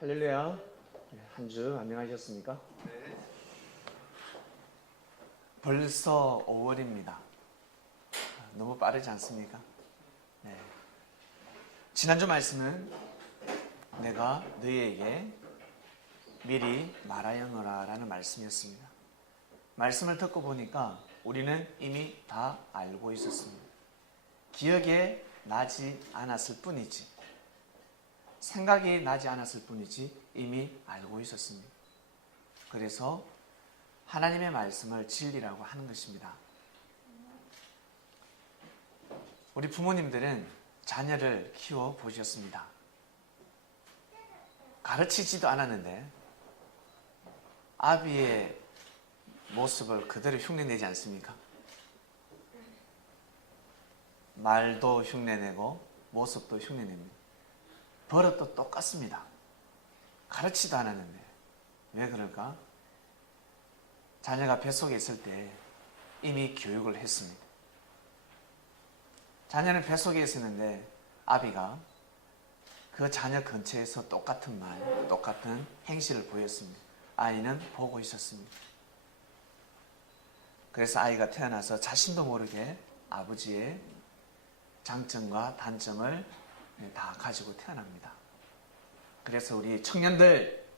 할렐루야. 한 주 안녕하셨습니까? 네. 벌써 5월입니다. 너무 빠르지 않습니까? 네. 지난주 말씀은 내가 너희에게 미리 말하였노라 라는 말씀이었습니다. 말씀을 듣고 보니까 우리는 이미 다 알고 있었습니다. 기억에 나지 않았을 뿐이지, 생각이 나지 않았을 뿐이지 이미 알고 있었습니다. 그래서 하나님의 말씀을 진리라고 하는 것입니다. 우리 부모님들은 자녀를 키워 보셨습니다. 가르치지도 않았는데 아비의 모습을 그대로 흉내내지 않습니까? 말도 흉내내고 모습도 흉내냅니다. 버릇도 똑같습니다. 가르치도 않았는데 왜 그럴까? 자녀가 뱃속에 있을 때 이미 교육을 했습니다. 자녀는 뱃속에 있었는데 아비가 그 자녀 근처에서 똑같은 말, 똑같은 행실을 보였습니다. 아이는 보고 있었습니다. 그래서 아이가 태어나서 자신도 모르게 아버지의 장점과 단점을 다 가지고 태어납니다. 그래서 우리 청년들은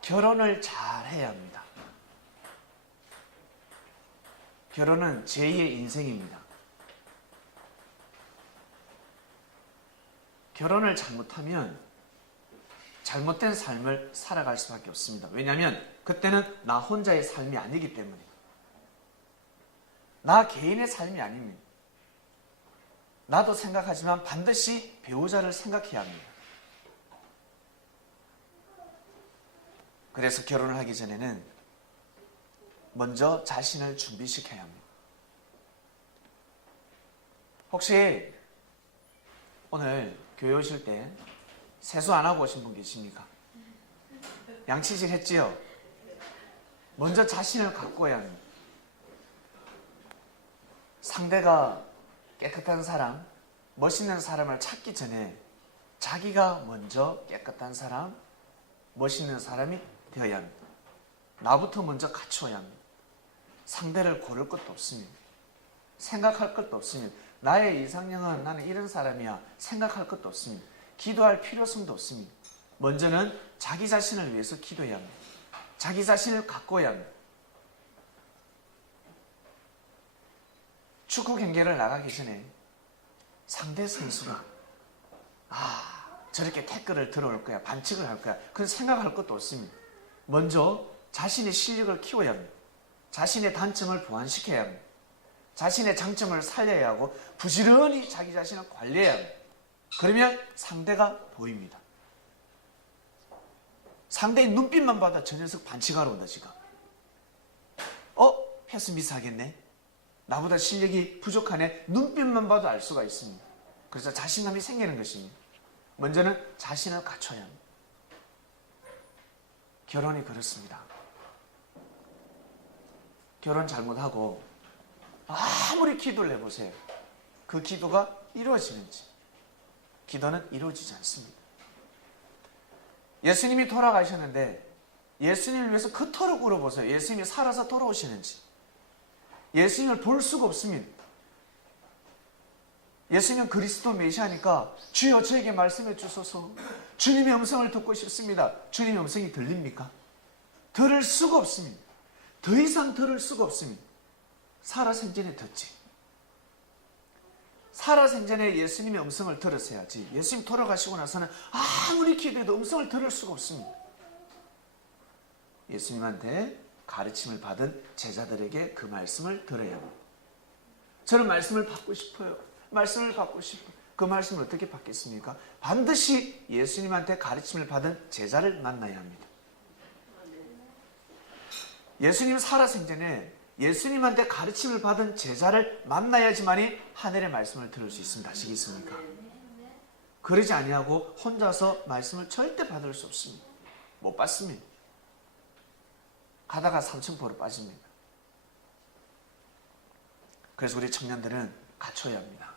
결혼을 잘 해야 합니다. 결혼은 제2의 인생입니다. 결혼을 잘못하면 잘못된 삶을 살아갈 수밖에 없습니다. 왜냐하면 그때는 나 혼자의 삶이 아니기 때문에, 나 개인의 삶이 아닙니다. 나도 생각하지만 반드시 배우자를 생각해야 합니다. 그래서 결혼을 하기 전에는 먼저 자신을 준비시켜야 합니다. 혹시 오늘 교회 오실 때 세수 안 하고 오신 분 계십니까? 양치질 했지요? 먼저 자신을 가꿔야 합니다. 상대가 깨끗한 사람, 멋있는 사람을 찾기 전에 자기가 먼저 깨끗한 사람, 멋있는 사람이 되어야 합니다. 나부터 먼저 갖추어야 합니다. 상대를 고를 것도 없습니다. 생각할 것도 없습니다. 나의 이상형은 나는 이런 사람이야 생각할 것도 없습니다. 기도할 필요성도 없습니다. 먼저는 자기 자신을 위해서 기도해야 합니다. 자기 자신을 가꿔야 합니다. 축구 경기를 나가기 전에 상대 선수가 저렇게 태클을 들어올 거야, 반칙을 할 거야, 그런 생각할 것도 없습니다. 먼저 자신의 실력을 키워야 합니다. 자신의 단점을 보완시켜야 합니다. 자신의 장점을 살려야 하고 부지런히 자기 자신을 관리해야 합니다. 그러면 상대가 보입니다. 상대의 눈빛만 봐도 저 녀석 반칙하러 온다 지금. 패스 미스하겠네, 나보다 실력이 부족하네, 눈빛만 봐도 알 수가 있습니다. 그래서 자신감이 생기는 것입니다. 먼저는 자신을 갖춰야 합니다. 결혼이 그렇습니다. 결혼 잘못하고 아무리 기도를 해보세요. 그 기도가 이루어지는지. 기도는 이루어지지 않습니다. 예수님이 돌아가셨는데 예수님을 위해서 그토록 울어보세요. 예수님이 살아서 돌아오시는지. 예수님을 볼 수가 없습니다. 예수님은 그리스도 메시아니까 주여 저에게 말씀해 주소서, 주님의 음성을 듣고 싶습니다. 주님의 음성이 들립니까? 들을 수가 없습니다. 더 이상 들을 수가 없습니다. 살아생전에 듣지. 살아생전에 예수님의 음성을 들었어야지. 예수님 돌아가시고 나서는 아무리 기도해도 음성을 들을 수가 없습니다. 예수님한테 가르침을 받은 제자들에게 그 말씀을 들어야 합니다. 저는 말씀을 받고 싶어요. 말씀을 받고 싶어요. 그 말씀을 어떻게 받겠습니까? 반드시 예수님한테 가르침을 받은 제자를 만나야 합니다. 예수님 살아생전에 예수님한테 가르침을 받은 제자를 만나야지만이 하늘의 말씀을 들을 수 있습니다. 아시겠습니까? 그러지 아니하고 혼자서 말씀을 절대 받을 수 없습니다. 못 받습니다. 가다가 삼천포로 빠집니다. 그래서 우리 청년들은 갖춰야 합니다.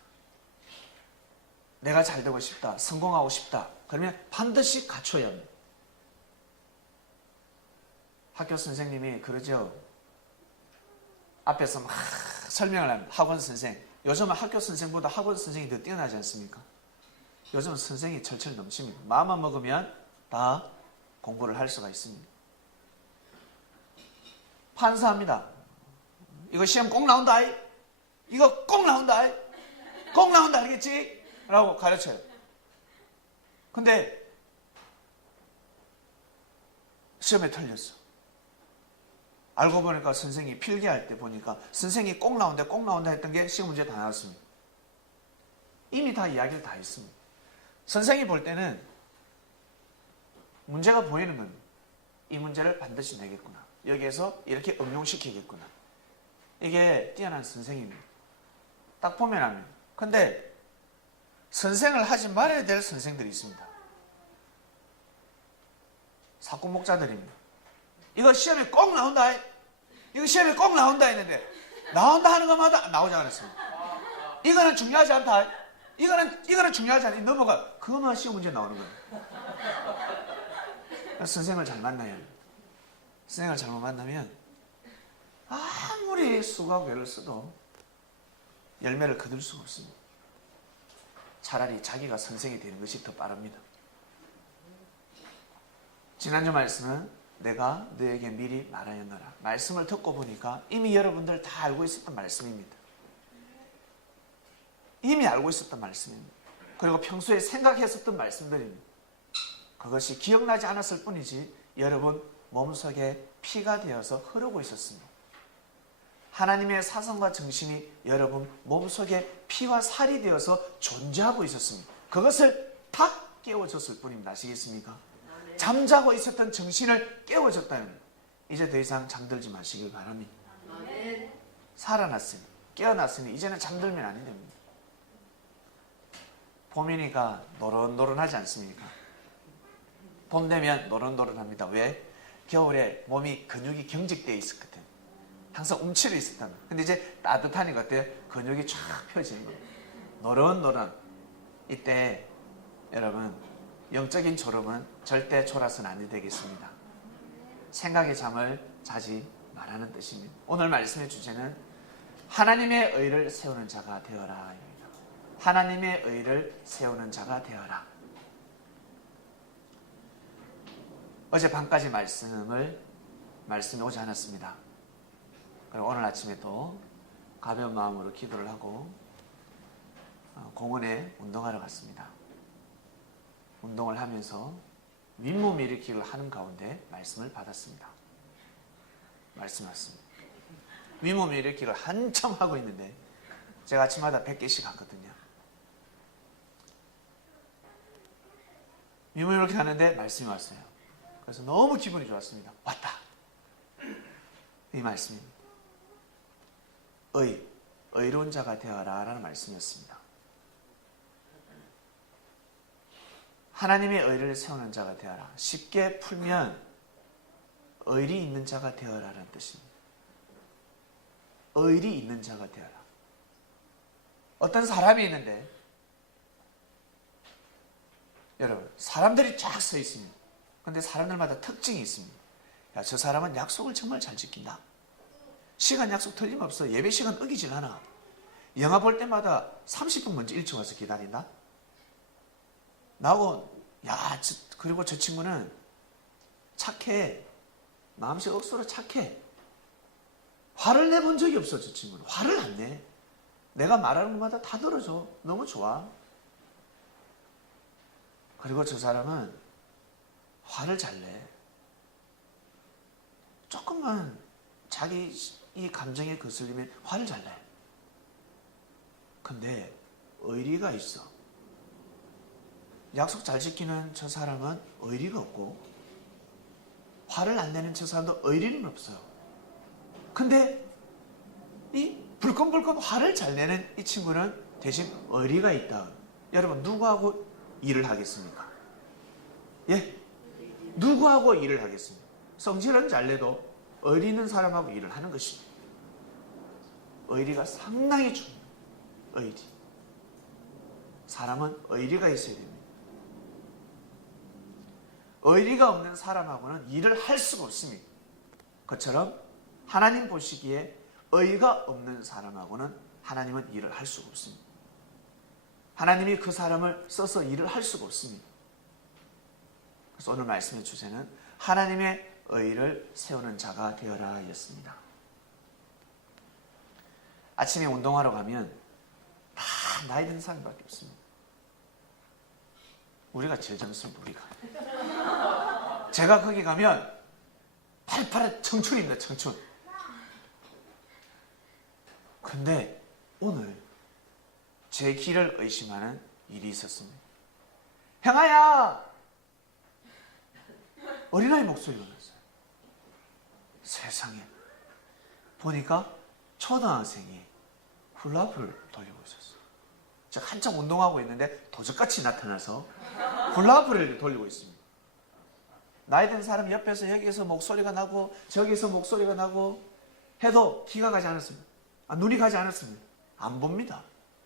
내가 잘 되고 싶다, 성공하고 싶다. 그러면 반드시 갖춰야 합니다. 학교 선생님이 그러죠. 앞에서 막 설명을 합니다. 학원 선생. 요즘은 학교 선생보다 학원 선생이 더 뛰어나지 않습니까? 요즘은 선생이 철철 넘칩니다. 마음만 먹으면 다 공부를 할 수가 있습니다. 판사합니다. 이거 시험 꼭 나온다. 이거 꼭 나온다. 꼭 나온다. 알겠지? 라고 가르쳐요. 근데 시험에 틀렸어. 알고 보니까 선생이 필기할 때 보니까 선생이 꼭 나온다 꼭 나온다 했던 게 시험 문제 다 나왔습니다. 이미 다 이야기를 다 했습니다. 선생이 볼 때는 문제가 보이는 겁니다. 이 문제를 반드시 내겠구나. 여기에서 이렇게 응용시키겠구나. 이게 뛰어난 선생입니다. 딱 보면 압니다. 근데 선생을 하지 말아야 될 선생들이 있습니다. 사고 목자들입니다. 이거 시험에 꼭 나온다. 이거 시험에 꼭 나온다 했는데 나온다 하는 것마다 나오지 않았습니다. 이거는 중요하지 않다. 이거는 중요하지 않아. 넘어가. 그것만 시험 문제 나오는 거예요. 선생을 잘 만나야 해요. 선생을 잘못 만나면 아무리 수고하고 애를 써도 열매를 거둘 수가 없습니다. 차라리 자기가 선생이 되는 것이 더 빠릅니다. 지난주 말씀은 내가 너에게 미리 말하였노라. 말씀을 듣고 보니까 이미 여러분들 다 알고 있었던 말씀입니다. 이미 알고 있었던 말씀입니다. 그리고 평소에 생각했었던 말씀들입니다. 그것이 기억나지 않았을 뿐이지 여러분 몸속에 피가 되어서 흐르고 있었습니다. 하나님의 사성과 정신이 여러분 몸속에 피와 살이 되어서 존재하고 있었습니다. 그것을 다 깨워줬을 뿐입니다. 아시겠습니까? 잠자고 있었던 정신을 깨워줬다는, 이제 더 이상 잠들지 마시길 바랍니다. 살아났으니, 깨어났으니 이제는 잠들면 안 됩니다. 봄이니까 노릇노릇하지 않습니까? 봄 되면 노릇노릇합니다. 왜? 겨울에 몸이 근육이 경직되어 있었거든. 항상 움츠려 있었단 말이에요. 근데 이제 따뜻하니까 어때요? 근육이 쫙 펴지는 거예요. 노릇노릇. 이때 여러분 영적인 졸음은 절대 졸아서는 안 되겠습니다. 생각의 잠을 자지 말라는 뜻입니다. 오늘 말씀의 주제는 하나님의 의를 세우는 자가 되어라 입니다. 하나님의 의를 세우는 자가 되어라. 어제 밤까지 말씀이 오지 않았습니다. 그리고 오늘 아침에 또 가벼운 마음으로 기도를 하고 공원에 운동하러 갔습니다. 운동을 하면서 윗몸 일으키기를 하는 가운데 말씀을 받았습니다. 말씀 왔습니다. 윗몸 일으키기를 한참 하고 있는데 제가 아침마다 100개씩 하거든요. 윗몸 이렇게 하는데 말씀이 왔어요. 그래서 너무 기분이 좋았습니다. 왔다. 이 말씀입니다. 의로운 자가 되어라 라는 말씀이었습니다. 하나님의 의를 세우는 자가 되어라. 쉽게 풀면 의리 있는 자가 되어라 라는 뜻입니다. 의리 있는 자가 되어라. 어떤 사람이 있는데 여러분 사람들이 쫙 서 있습니다. 그런데 사람들마다 특징이 있습니다. 야, 저 사람은 약속을 정말 잘 지킨다. 시간 약속 틀림없어. 예배 시간 어기질 않아. 영화 볼 때마다 30분 먼저 일찍 와서 기다린다. 나하고 그리고 저 친구는 착해. 마음씨 억수로 착해. 화를 내본 적이 없어. 저 친구는 화를 안 내. 내가 말하는 것마다 다 들어줘. 너무 좋아. 그리고 저 사람은 화를 잘 내. 조금만 자기 이 감정에 거슬리면 화를 잘 내. 근데 의리가 있어. 약속 잘 지키는 저 사람은 의리가 없고 화를 안 내는 저 사람도 의리는 없어요. 근데 이 불끈불끈 화를 잘 내는 이 친구는 대신 의리가 있다. 여러분 누구하고 일을 하겠습니까? 예? 누구하고 일을 하겠습니까? 성질은 잘 내도 의리 있는 사람하고 일을 하는 것입니다. 의리가 상당히 중요해요. 의리. 사람은 의리가 있어야 됩니다. 의리가 없는 사람하고는 일을 할 수가 없습니다. 그처럼 하나님 보시기에 의가 없는 사람하고는 하나님은 일을 할 수가 없습니다. 하나님이 그 사람을 써서 일을 할 수가 없습니다. 그래서 오늘 말씀의 주제는 하나님의 의를 세우는 자가 되어라 였습니다. 아침에 운동하러 가면 다 나이 든 사람밖에 없습니다. 우리가 제일 젊습니다. 우리가. 제가 거기 가면 팔팔한 청춘입니다. 청춘. 근데 오늘 제 길을 의심하는 일이 있었습니다. 형아야! 어린아이 목소리가 났어요. 세상에. 보니까 초등학생이 훌라후프를 돌리고 있었어요. 제가 한참 운동하고 있는데 도적같이 나타나서 훌라후프를 돌리고 있습니다. 나이 든 사람 옆에서 여기서 목소리가 나고 저기서 목소리가 나고 해도 귀가 가지 않았습니다. 눈이 가지 않았습니다. 안 봅니다.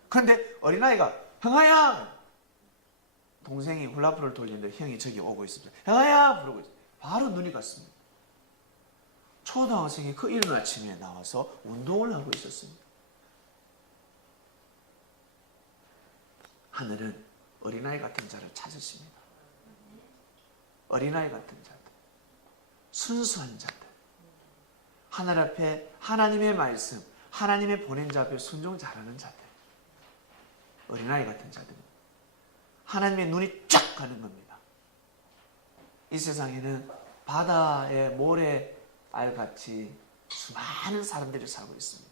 그런데 어린아이가 형아야! 동생이 훌라후프를 돌리는데 형이 저기 오고 있습니다. 형아야! 부르고 있어요. 바로 눈이 갔습니다. 초등학생이 그 이른 아침에 나와서 운동을 하고 있었습니다. 하늘은 어린아이 같은 자를 찾으십니다. 어린아이 같은 자들, 순수한 자들, 하늘 앞에 하나님의 말씀, 하나님의 보낸 자 앞에 순종 잘하는 자들, 어린아이 같은 자들, 하나님의 눈이 쫙 가는 겁니다. 이 세상에는 바다의 모래알같이 수많은 사람들이 살고 있습니다.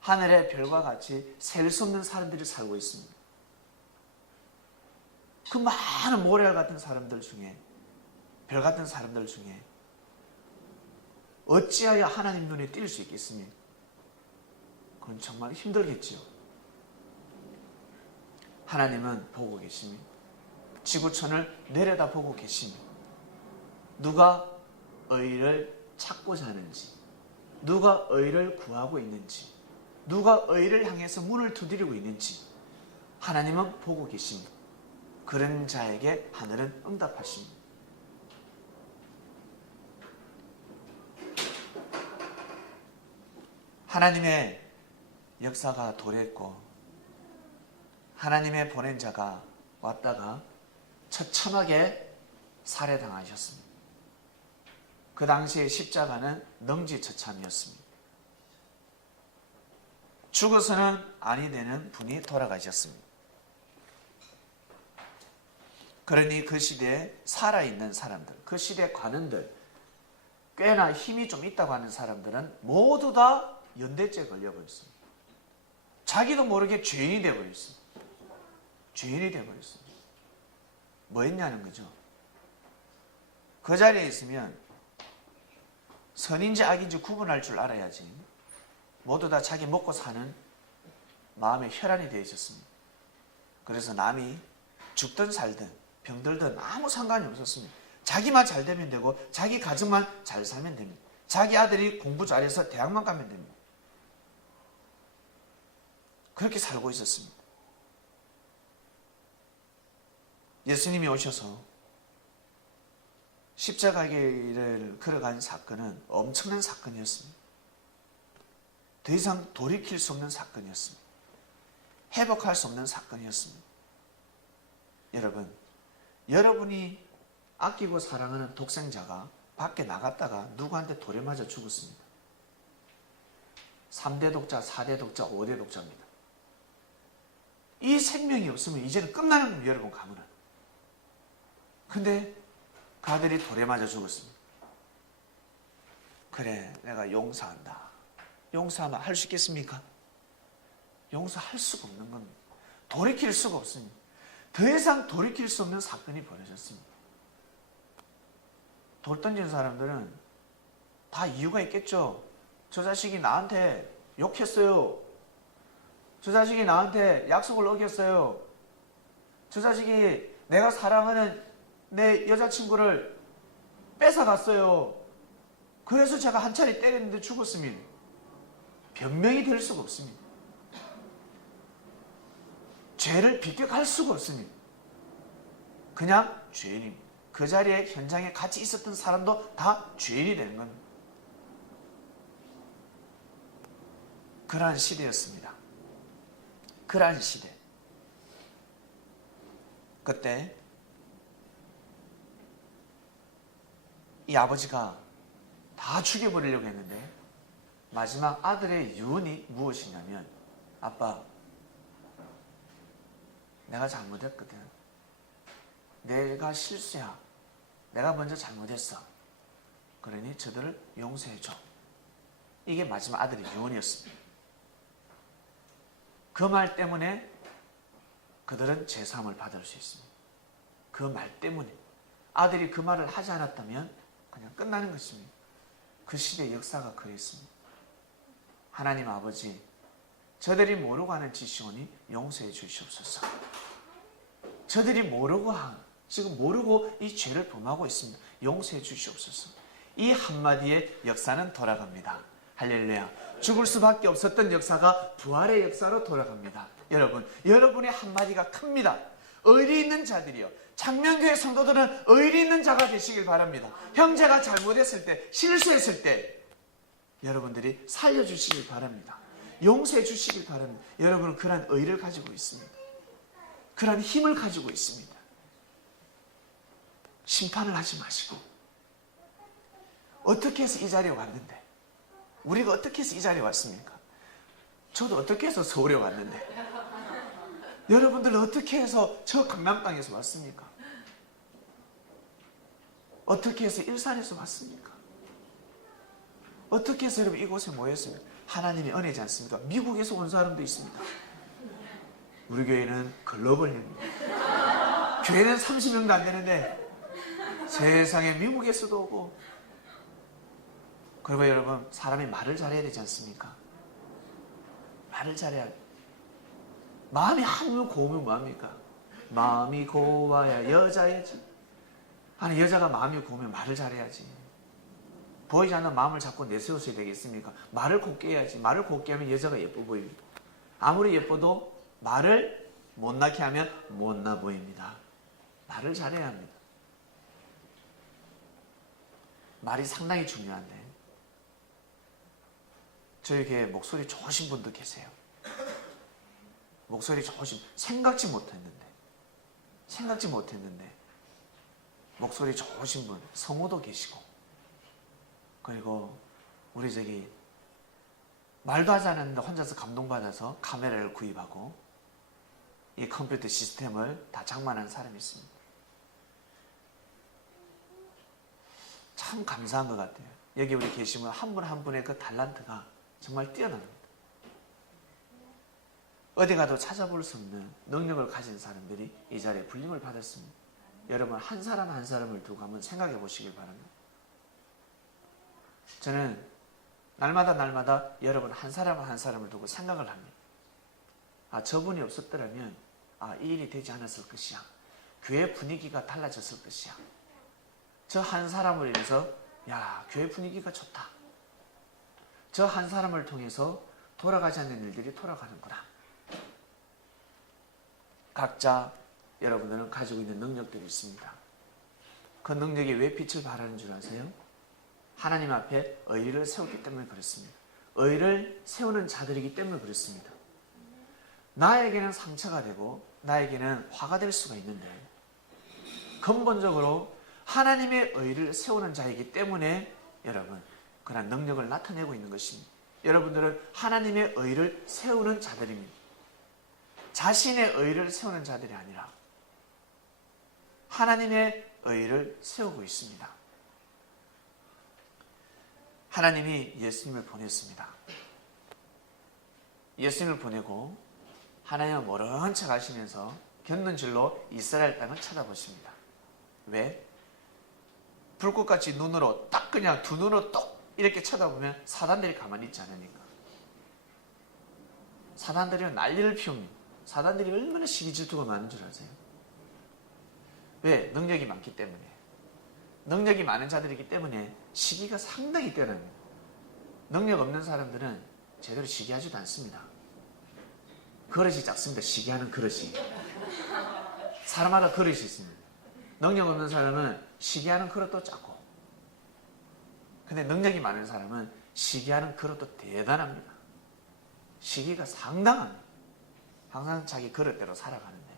하늘의 별과 같이 셀 수 없는 사람들이 살고 있습니다. 그 많은 모래알 같은 사람들 중에, 별 같은 사람들 중에 어찌하여 하나님 눈에 띌 수 있겠습니까? 그건 정말 힘들겠지요. 하나님은 보고 계십니다. 지구촌을 내려다보고 계십니다. 누가 의를 찾고자 하는지, 누가 의를 구하고 있는지, 누가 의를 향해서 문을 두드리고 있는지 하나님은 보고 계십니다. 그런 자에게 하늘은 응답하십니다. 하나님의 역사가 도래했고 하나님의 보낸 자가 왔다가 처참하게 살해당하셨습니다. 그 당시에 십자가는 능지처참이었습니다. 죽어서는 아니 되는 분이 돌아가셨습니다. 그러니 그 시대에 살아있는 사람들, 그 시대 관원들, 꽤나 힘이 좀 있다고 하는 사람들은 모두 다 연대죄에 걸려버렸습니다. 자기도 모르게 죄인이 되어버렸습니다. 죄인이 되어버렸습니다. 뭐 했냐는 거죠. 그 자리에 있으면 선인지 악인지 구분할 줄 알아야지. 모두 다 자기 먹고 사는 마음에 혈안이 되어 있었습니다. 그래서 남이 죽든 살든 병들든 아무 상관이 없었습니다. 자기만 잘 되면 되고 자기 가정만 잘 살면 됩니다. 자기 아들이 공부 잘해서 대학만 가면 됩니다. 그렇게 살고 있었습니다. 예수님이 오셔서 십자가의 길을 걸어간 사건은 엄청난 사건이었습니다. 더 이상 돌이킬 수 없는 사건이었습니다. 회복할 수 없는 사건이었습니다. 여러분, 여러분이 아끼고 사랑하는 독생자가 밖에 나갔다가 누구한테 돌에 맞아 죽었습니다. 3대 독자, 4대 독자, 5대 독자입니다. 이 생명이 없으면 이제는 끝나는 겁니다. 여러분 가문은. 근데 그 아들이 돌에 맞아 죽었습니다. 그래, 내가 용서한다. 용서하면 할 수 있겠습니까? 용서할 수가 없는 겁니다. 돌이킬 수가 없습니다. 더 이상 돌이킬 수 없는 사건이 벌어졌습니다. 돌 던진 사람들은 다 이유가 있겠죠. 저 자식이 나한테 욕했어요. 저 자식이 나한테 약속을 어겼어요. 저 자식이 내가 사랑하는 내 여자친구를 뺏어갔어요. 그래서 제가 한 차례 때렸는데 죽었습니다. 변명이 될 수가 없습니다. 죄를 비껴갈 수가 없습니다. 그냥 죄인입니다. 그 자리에 현장에 같이 있었던 사람도 다 죄인이 되는 겁니다. 그러한 시대였습니다. 그러한 시대. 그때 이 아버지가 다 죽여버리려고 했는데 마지막 아들의 유언이 무엇이냐면, 아빠, 내가 잘못했거든. 내가 실수야. 내가 먼저 잘못했어. 그러니 저들을 용서해줘. 이게 마지막 아들의 유언이었습니다. 그 말 때문에 그들은 제사함을 받을 수 있습니다. 그 말 때문에. 아들이 그 말을 하지 않았다면 그냥 끝나는 것입니다. 그 시대의 역사가 그랬습니다. 하나님 아버지, 저들이 모르고 하는 짓이오니 용서해 주시옵소서. 저들이 지금 모르고 이 죄를 범하고 있습니다. 용서해 주시옵소서. 이 한마디의 역사는 돌아갑니다. 할렐루야. 죽을 수밖에 없었던 역사가 부활의 역사로 돌아갑니다. 여러분의 한마디가 큽니다. 의리 있는 자들이요, 창명교회 성도들은 의리 있는 자가 되시길 바랍니다. 형제가 잘못했을 때, 실수했을 때 여러분들이 살려주시길 바랍니다. 용서해 주시길 바랍니다. 여러분은 그러한 의를 가지고 있습니다. 그러한 힘을 가지고 있습니다. 심판을 하지 마시고, 어떻게 해서 이 자리에 왔는데, 우리가 어떻게 해서 이 자리에 왔습니까? 저도 어떻게 해서 서울에 왔는데, 여러분들은 어떻게 해서 저 강남 땅에서 왔습니까? 어떻게 해서 일산에서 왔습니까? 어떻게 해서 여러분 이곳에 모였습니까? 하나님의 은혜지 않습니까? 미국에서 온 사람도 있습니다. 우리 교회는 글로벌입니다. 교회는 30명도 안 되는데 세상에 미국에서도 오고. 그리고 여러분, 사람이 말을 잘해야 되지 않습니까? 말을 잘해야 돼. 마음이 한물 고우면 뭐합니까? 마음이 고와야 여자야지. 아니, 여자가 마음이 고우면 말을 잘해야지. 보이지 않는 마음을 자꾸 내세우셔야 되겠습니까? 말을 곱게 해야지. 말을 곱게 하면 여자가 예뻐 보입니다. 아무리 예뻐도 말을 못나게 하면 못나 보입니다. 말을 잘해야 합니다. 말이 상당히 중요한데, 저희 교회에 목소리 좋으신 분도 계세요. 목소리 좋으신, 생각지 못했는데 목소리 좋으신 분, 성우도 계시고, 그리고 우리 저기 말도 하지 않았는데 혼자서 감동받아서 카메라를 구입하고 이 컴퓨터 시스템을 다 장만한 사람이 있습니다. 참 감사한 것 같아요. 여기 우리 계시면 한 분 한 분의 그 탤런트가 정말 뛰어납니다. 어디 가도 찾아볼 수 없는 능력을 가진 사람들이 이 자리에 불림을 받았습니다. 여러분, 한 사람 한 사람을 두고 한번 생각해 보시길 바랍니다. 저는 날마다 여러분 한 사람 한 사람을 두고 생각을 합니다. 저분이 없었더라면 이 일이 되지 않았을 것이야. 교회 분위기가 달라졌을 것이야. 저 한 사람을 인해서 교회 분위기가 좋다. 저 한 사람을 통해서 돌아가지 않는 일들이 돌아가는구나. 각자 여러분들은 가지고 있는 능력들이 있습니다. 그 능력이 왜 빛을 발하는 줄 아세요? 하나님 앞에 의의를 세웠기 때문에 그렇습니다. 의의를 세우는 자들이기 때문에 그렇습니다. 나에게는 상처가 되고 나에게는 화가 될 수가 있는데, 근본적으로 하나님의 의의를 세우는 자이기 때문에 여러분, 그런 능력을 나타내고 있는 것입니다. 여러분들은 하나님의 의의를 세우는 자들입니다. 자신의 의의를 세우는 자들이 아니라 하나님의 의의를 세우고 있습니다. 하나님이 예수님을 보냈습니다. 예수님을 보내고 하나님은 모른 척 하시면서 곁눈질로 이스라엘 땅을 쳐다보십니다. 왜? 불꽃같이 눈으로 딱 그냥 두 눈으로 똑 이렇게 쳐다보면 사단들이 가만히 있지 않으니까. 사단들이 난리를 피웁니다. 사단들이 얼마나 시기 질투가 많은 줄 아세요? 왜? 능력이 많기 때문에. 능력이 많은 자들이기 때문에 시기가 상당히 뛰어납니다. 능력 없는 사람들은 제대로 시기하지도 않습니다. 그릇이 작습니다. 시기하는 그릇이. 사람마다 그릇이 있습니다. 능력 없는 사람은 시기하는 그릇도 작고, 근데 능력이 많은 사람은 시기하는 그릇도 대단합니다. 시기가 상당합니다. 항상 자기 그릇대로 살아가는데,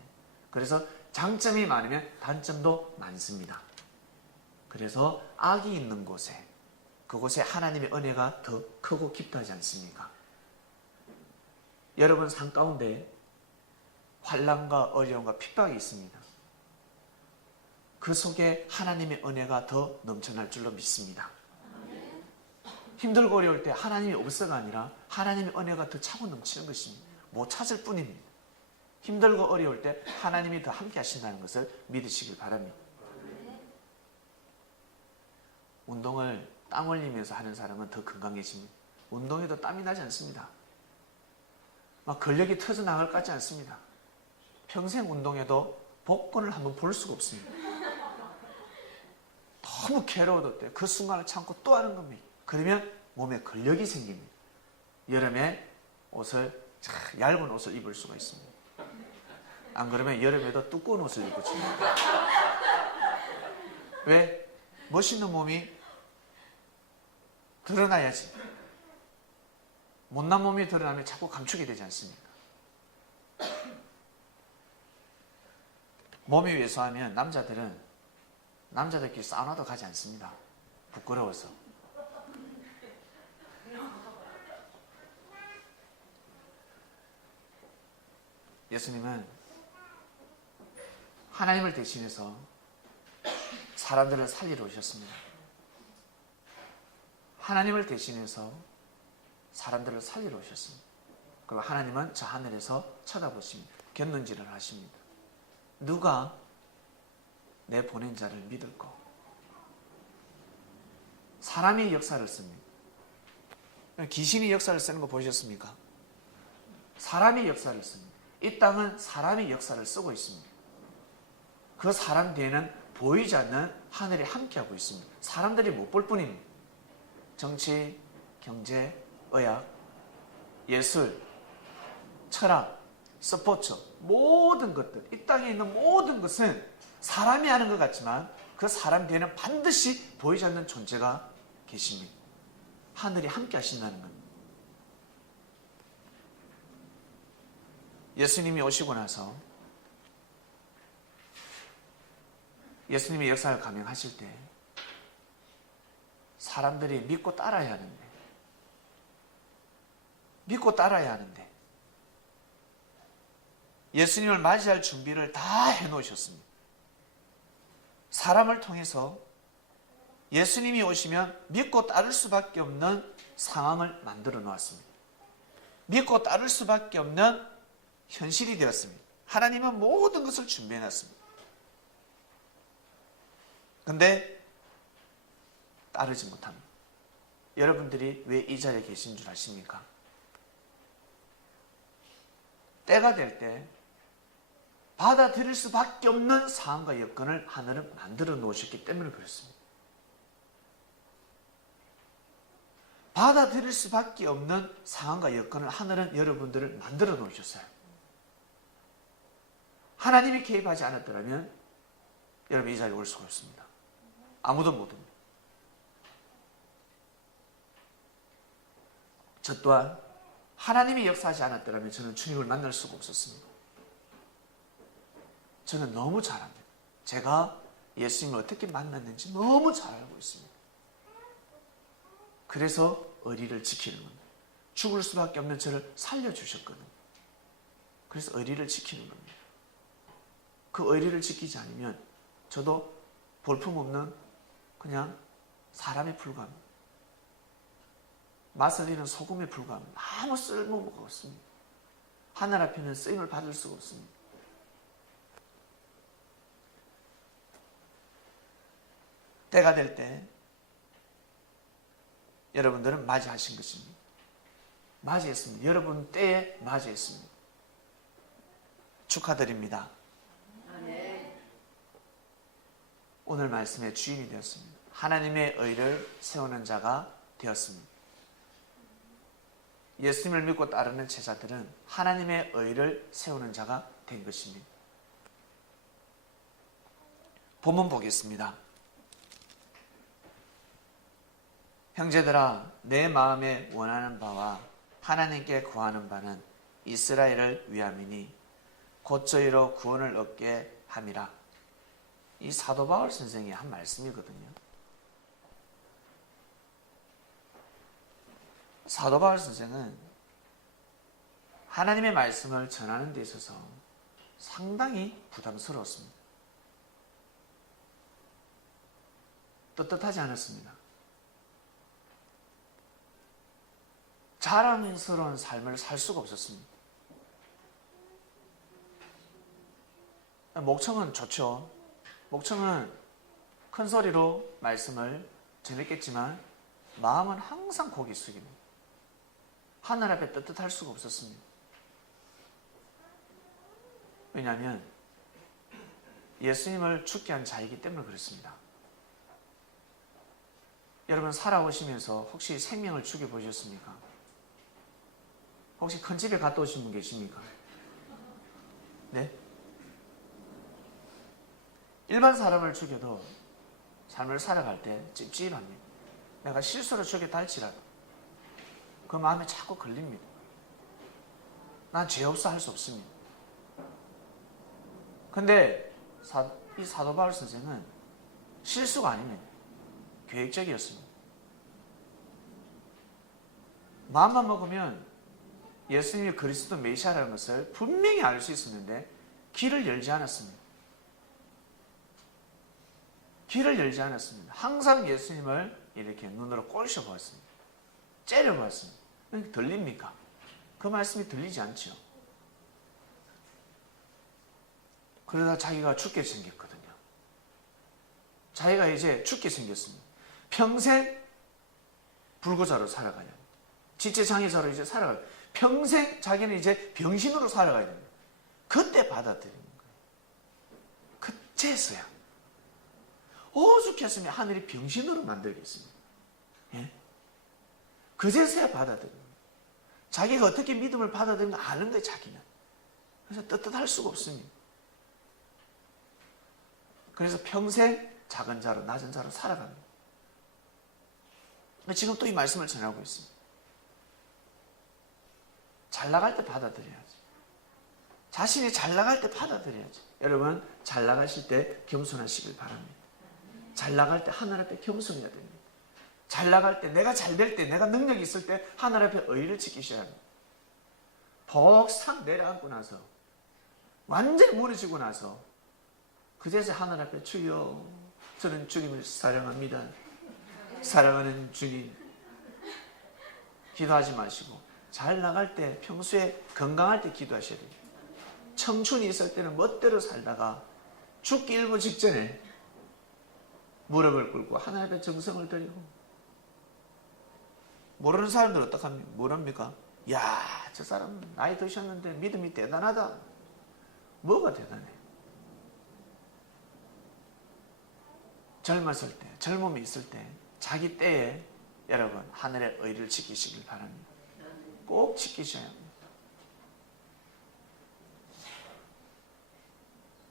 그래서 장점이 많으면 단점도 많습니다. 그래서 악이 있는 곳에, 그곳에 하나님의 은혜가 더 크고 깊다지 않습니까? 여러분 삶 가운데 환난과 어려움과 핍박이 있습니다. 그 속에 하나님의 은혜가 더 넘쳐날 줄로 믿습니다. 힘들고 어려울 때 하나님이 없어가 아니라 하나님의 은혜가 더 차고 넘치는 것입니다. 못 찾을 뿐입니다. 힘들고 어려울 때 하나님이 더 함께 하신다는 것을 믿으시길 바랍니다. 운동을 땀 흘리면서 하는 사람은 더 건강해집니다. 운동에도 땀이 나지 않습니다. 막 근력이 터져나갈 것 같지 않습니다. 평생 운동해도 복근을 한번 볼 수가 없습니다. 너무 괴로워도 때 그 순간을 참고 또 하는 겁니다. 그러면 몸에 근력이 생깁니다. 여름에 얇은 옷을 입을 수가 있습니다. 안 그러면 여름에도 두꺼운 옷을 입고 칩니다. 왜? 멋있는 몸이 드러나야지. 못난 몸이 드러나면 자꾸 감추게 되지 않습니까? 몸이 왜소하면 남자들끼리 사우나도 가지 않습니다. 부끄러워서. 예수님은 하나님을 대신해서 사람들을 살리러 오셨습니다. 하나님을 대신해서 사람들을 살리러 오셨습니다. 그리고 하나님은 저 하늘에서 쳐다보십니다. 곁눈질을 하십니다. 누가 내 보낸 자를 믿을까? 사람이 역사를 씁니다. 귀신이 역사를 쓰는 거 보셨습니까? 사람이 역사를 씁니다. 이 땅은 사람이 역사를 쓰고 있습니다. 그 사람 뒤에는 보이지 않는 하늘이 함께하고 있습니다. 사람들이 못 볼 뿐입니다. 정치, 경제, 의학, 예술, 철학, 스포츠, 모든 것들, 이 땅에 있는 모든 것은 사람이 하는 것 같지만 그 사람 뒤에는 반드시 보이지 않는 존재가 계십니다. 하늘이 함께 하신다는 겁니다. 예수님이 오시고 나서 예수님이 역사를 감행하실 때 사람들이 믿고 따라야 하는데 예수님을 맞이할 준비를 다 해놓으셨습니다. 사람을 통해서 예수님이 오시면 믿고 따를 수밖에 없는 상황을 만들어 놓았습니다. 믿고 따를 수밖에 없는 현실이 되었습니다. 하나님은 모든 것을 준비해 놨습니다. 그런데 따르지 못합니다. 여러분들이 왜 이 자리에 계신 줄 아십니까? 때가 될 때 받아들일 수밖에 없는 상황과 여건을 하늘은 만들어 놓으셨기 때문에 그렇습니다. 받아들일 수밖에 없는 상황과 여건을 하늘은 여러분들을 만들어 놓으셨어요. 하나님이 개입하지 않았더라면 여러분 이 자리에 올 수가 없습니다. 아무도 못 옵니다. 저 또한 하나님이 역사하지 않았더라면 저는 주님을 만날 수가 없었습니다. 저는 너무 잘 압니다. 제가 예수님을 어떻게 만났는지 너무 잘 알고 있습니다. 그래서 의리를 지키는 겁니다. 죽을 수밖에 없는 저를 살려주셨거든요. 그래서 의리를 지키는 겁니다. 그 의리를 지키지 않으면 저도 볼품없는 그냥 사람에 불과합니다. 맛을 잃은 소금에 불과합니다. 아무 쓸모가 없습니다. 하늘 앞에는 쓰임을 받을 수가 없습니다. 때가 될 때 여러분들은 맞이하신 것입니다. 맞이했습니다. 여러분 때에 맞이했습니다. 축하드립니다. 오늘 말씀의 주인이 되었습니다. 하나님의 의를 세우는 자가 되었습니다. 예수님을 믿고 따르는 제자들은 하나님의 의를 세우는 자가 된 것입니다. 본문 보겠습니다. 형제들아, 내 마음에 원하는 바와 하나님께 구하는 바는 이스라엘을 위함이니 곧 저희로 구원을 얻게 함이라. 이 사도 바울 선생이 한 말씀이거든요. 사도 바울 선생은 하나님의 말씀을 전하는 데 있어서 상당히 부담스러웠습니다. 떳떳하지 않았습니다. 자랑스러운 삶을 살 수가 없었습니다. 목청은 좋죠. 목청은 큰 소리로 말씀을 전했겠지만 마음은 항상 고개 숙입니다. 하늘 앞에 떳떳할 수가 없었습니다. 왜냐하면 예수님을 죽게 한 자이기 때문에 그렇습니다. 여러분 살아오시면서 혹시 생명을 죽여보셨습니까? 혹시 큰 집에 갔다 오신 분 계십니까? 네? 일반 사람을 죽여도 삶을 살아갈 때 찝찝합니다. 내가 실수로 죽였다 할지라도 그 마음에 자꾸 걸립니다. 난 죄 없어 할 수 없습니다. 근데 이 사도 바울 선생은 실수가 아닙니다. 계획적이었습니다. 마음만 먹으면 예수님이 그리스도 메시아라는 것을 분명히 알 수 있었는데 길을 열지 않았습니다. 길을 열지 않았습니다. 항상 예수님을 이렇게 눈으로 꼴셔 보았습니다. 째려 보았습니다. 들립니까? 그 말씀이 들리지 않죠. 그러다 자기가 죽게 생겼거든요. 자기가 이제 죽게 생겼습니다. 평생 불구자로 살아가냐. 지체장애자로 이제 살아가요. 평생 자기는 이제 병신으로 살아가야 됩니다. 그때 받아들이는 거예요. 그때서야 오죽했으면 하늘이 병신으로 만들겠습니다. 예? 그제서야 받아들입니다. 자기가 어떻게 믿음을 받아들이는 거 아는데 자기는. 그래서 떳떳할 수가 없습니다. 그래서 평생 작은 자로 낮은 자로 살아갑니다. 지금 또 이 말씀을 전하고 있습니다. 잘 나갈 때 받아들여야지. 자신이 잘 나갈 때 받아들여야지. 여러분 잘 나가실 때 겸손하시길 바랍니다. 잘 나갈 때 하늘 앞에 겸손해야 됩니다. 잘 나갈 때 내가 잘 될 때 내가 능력이 있을 때 하늘 앞에 의를 지키셔야 합니다. 벅싹 내려앉고 나서 완전히 무너지고 나서 그제서 하늘 앞에 주여 저는 주님을 사랑합니다. 사랑하는 주님. 기도하지 마시고 잘 나갈 때 평소에 건강할 때 기도하셔야 돼요. 청춘이 있을 때는 멋대로 살다가 죽기 일부 직전에 무릎을 꿇고 하나님 앞에 정성을 드리고 모르는 사람들 어떡합니까? 뭐랍니까? 야, 저 사람 나이 드셨는데 믿음이 대단하다. 뭐가 대단해? 젊었을 때, 젊음이 있을 때 자기 때에 여러분 하늘의 의를 지키시길 바랍니다. 꼭 지키셔야 합니다.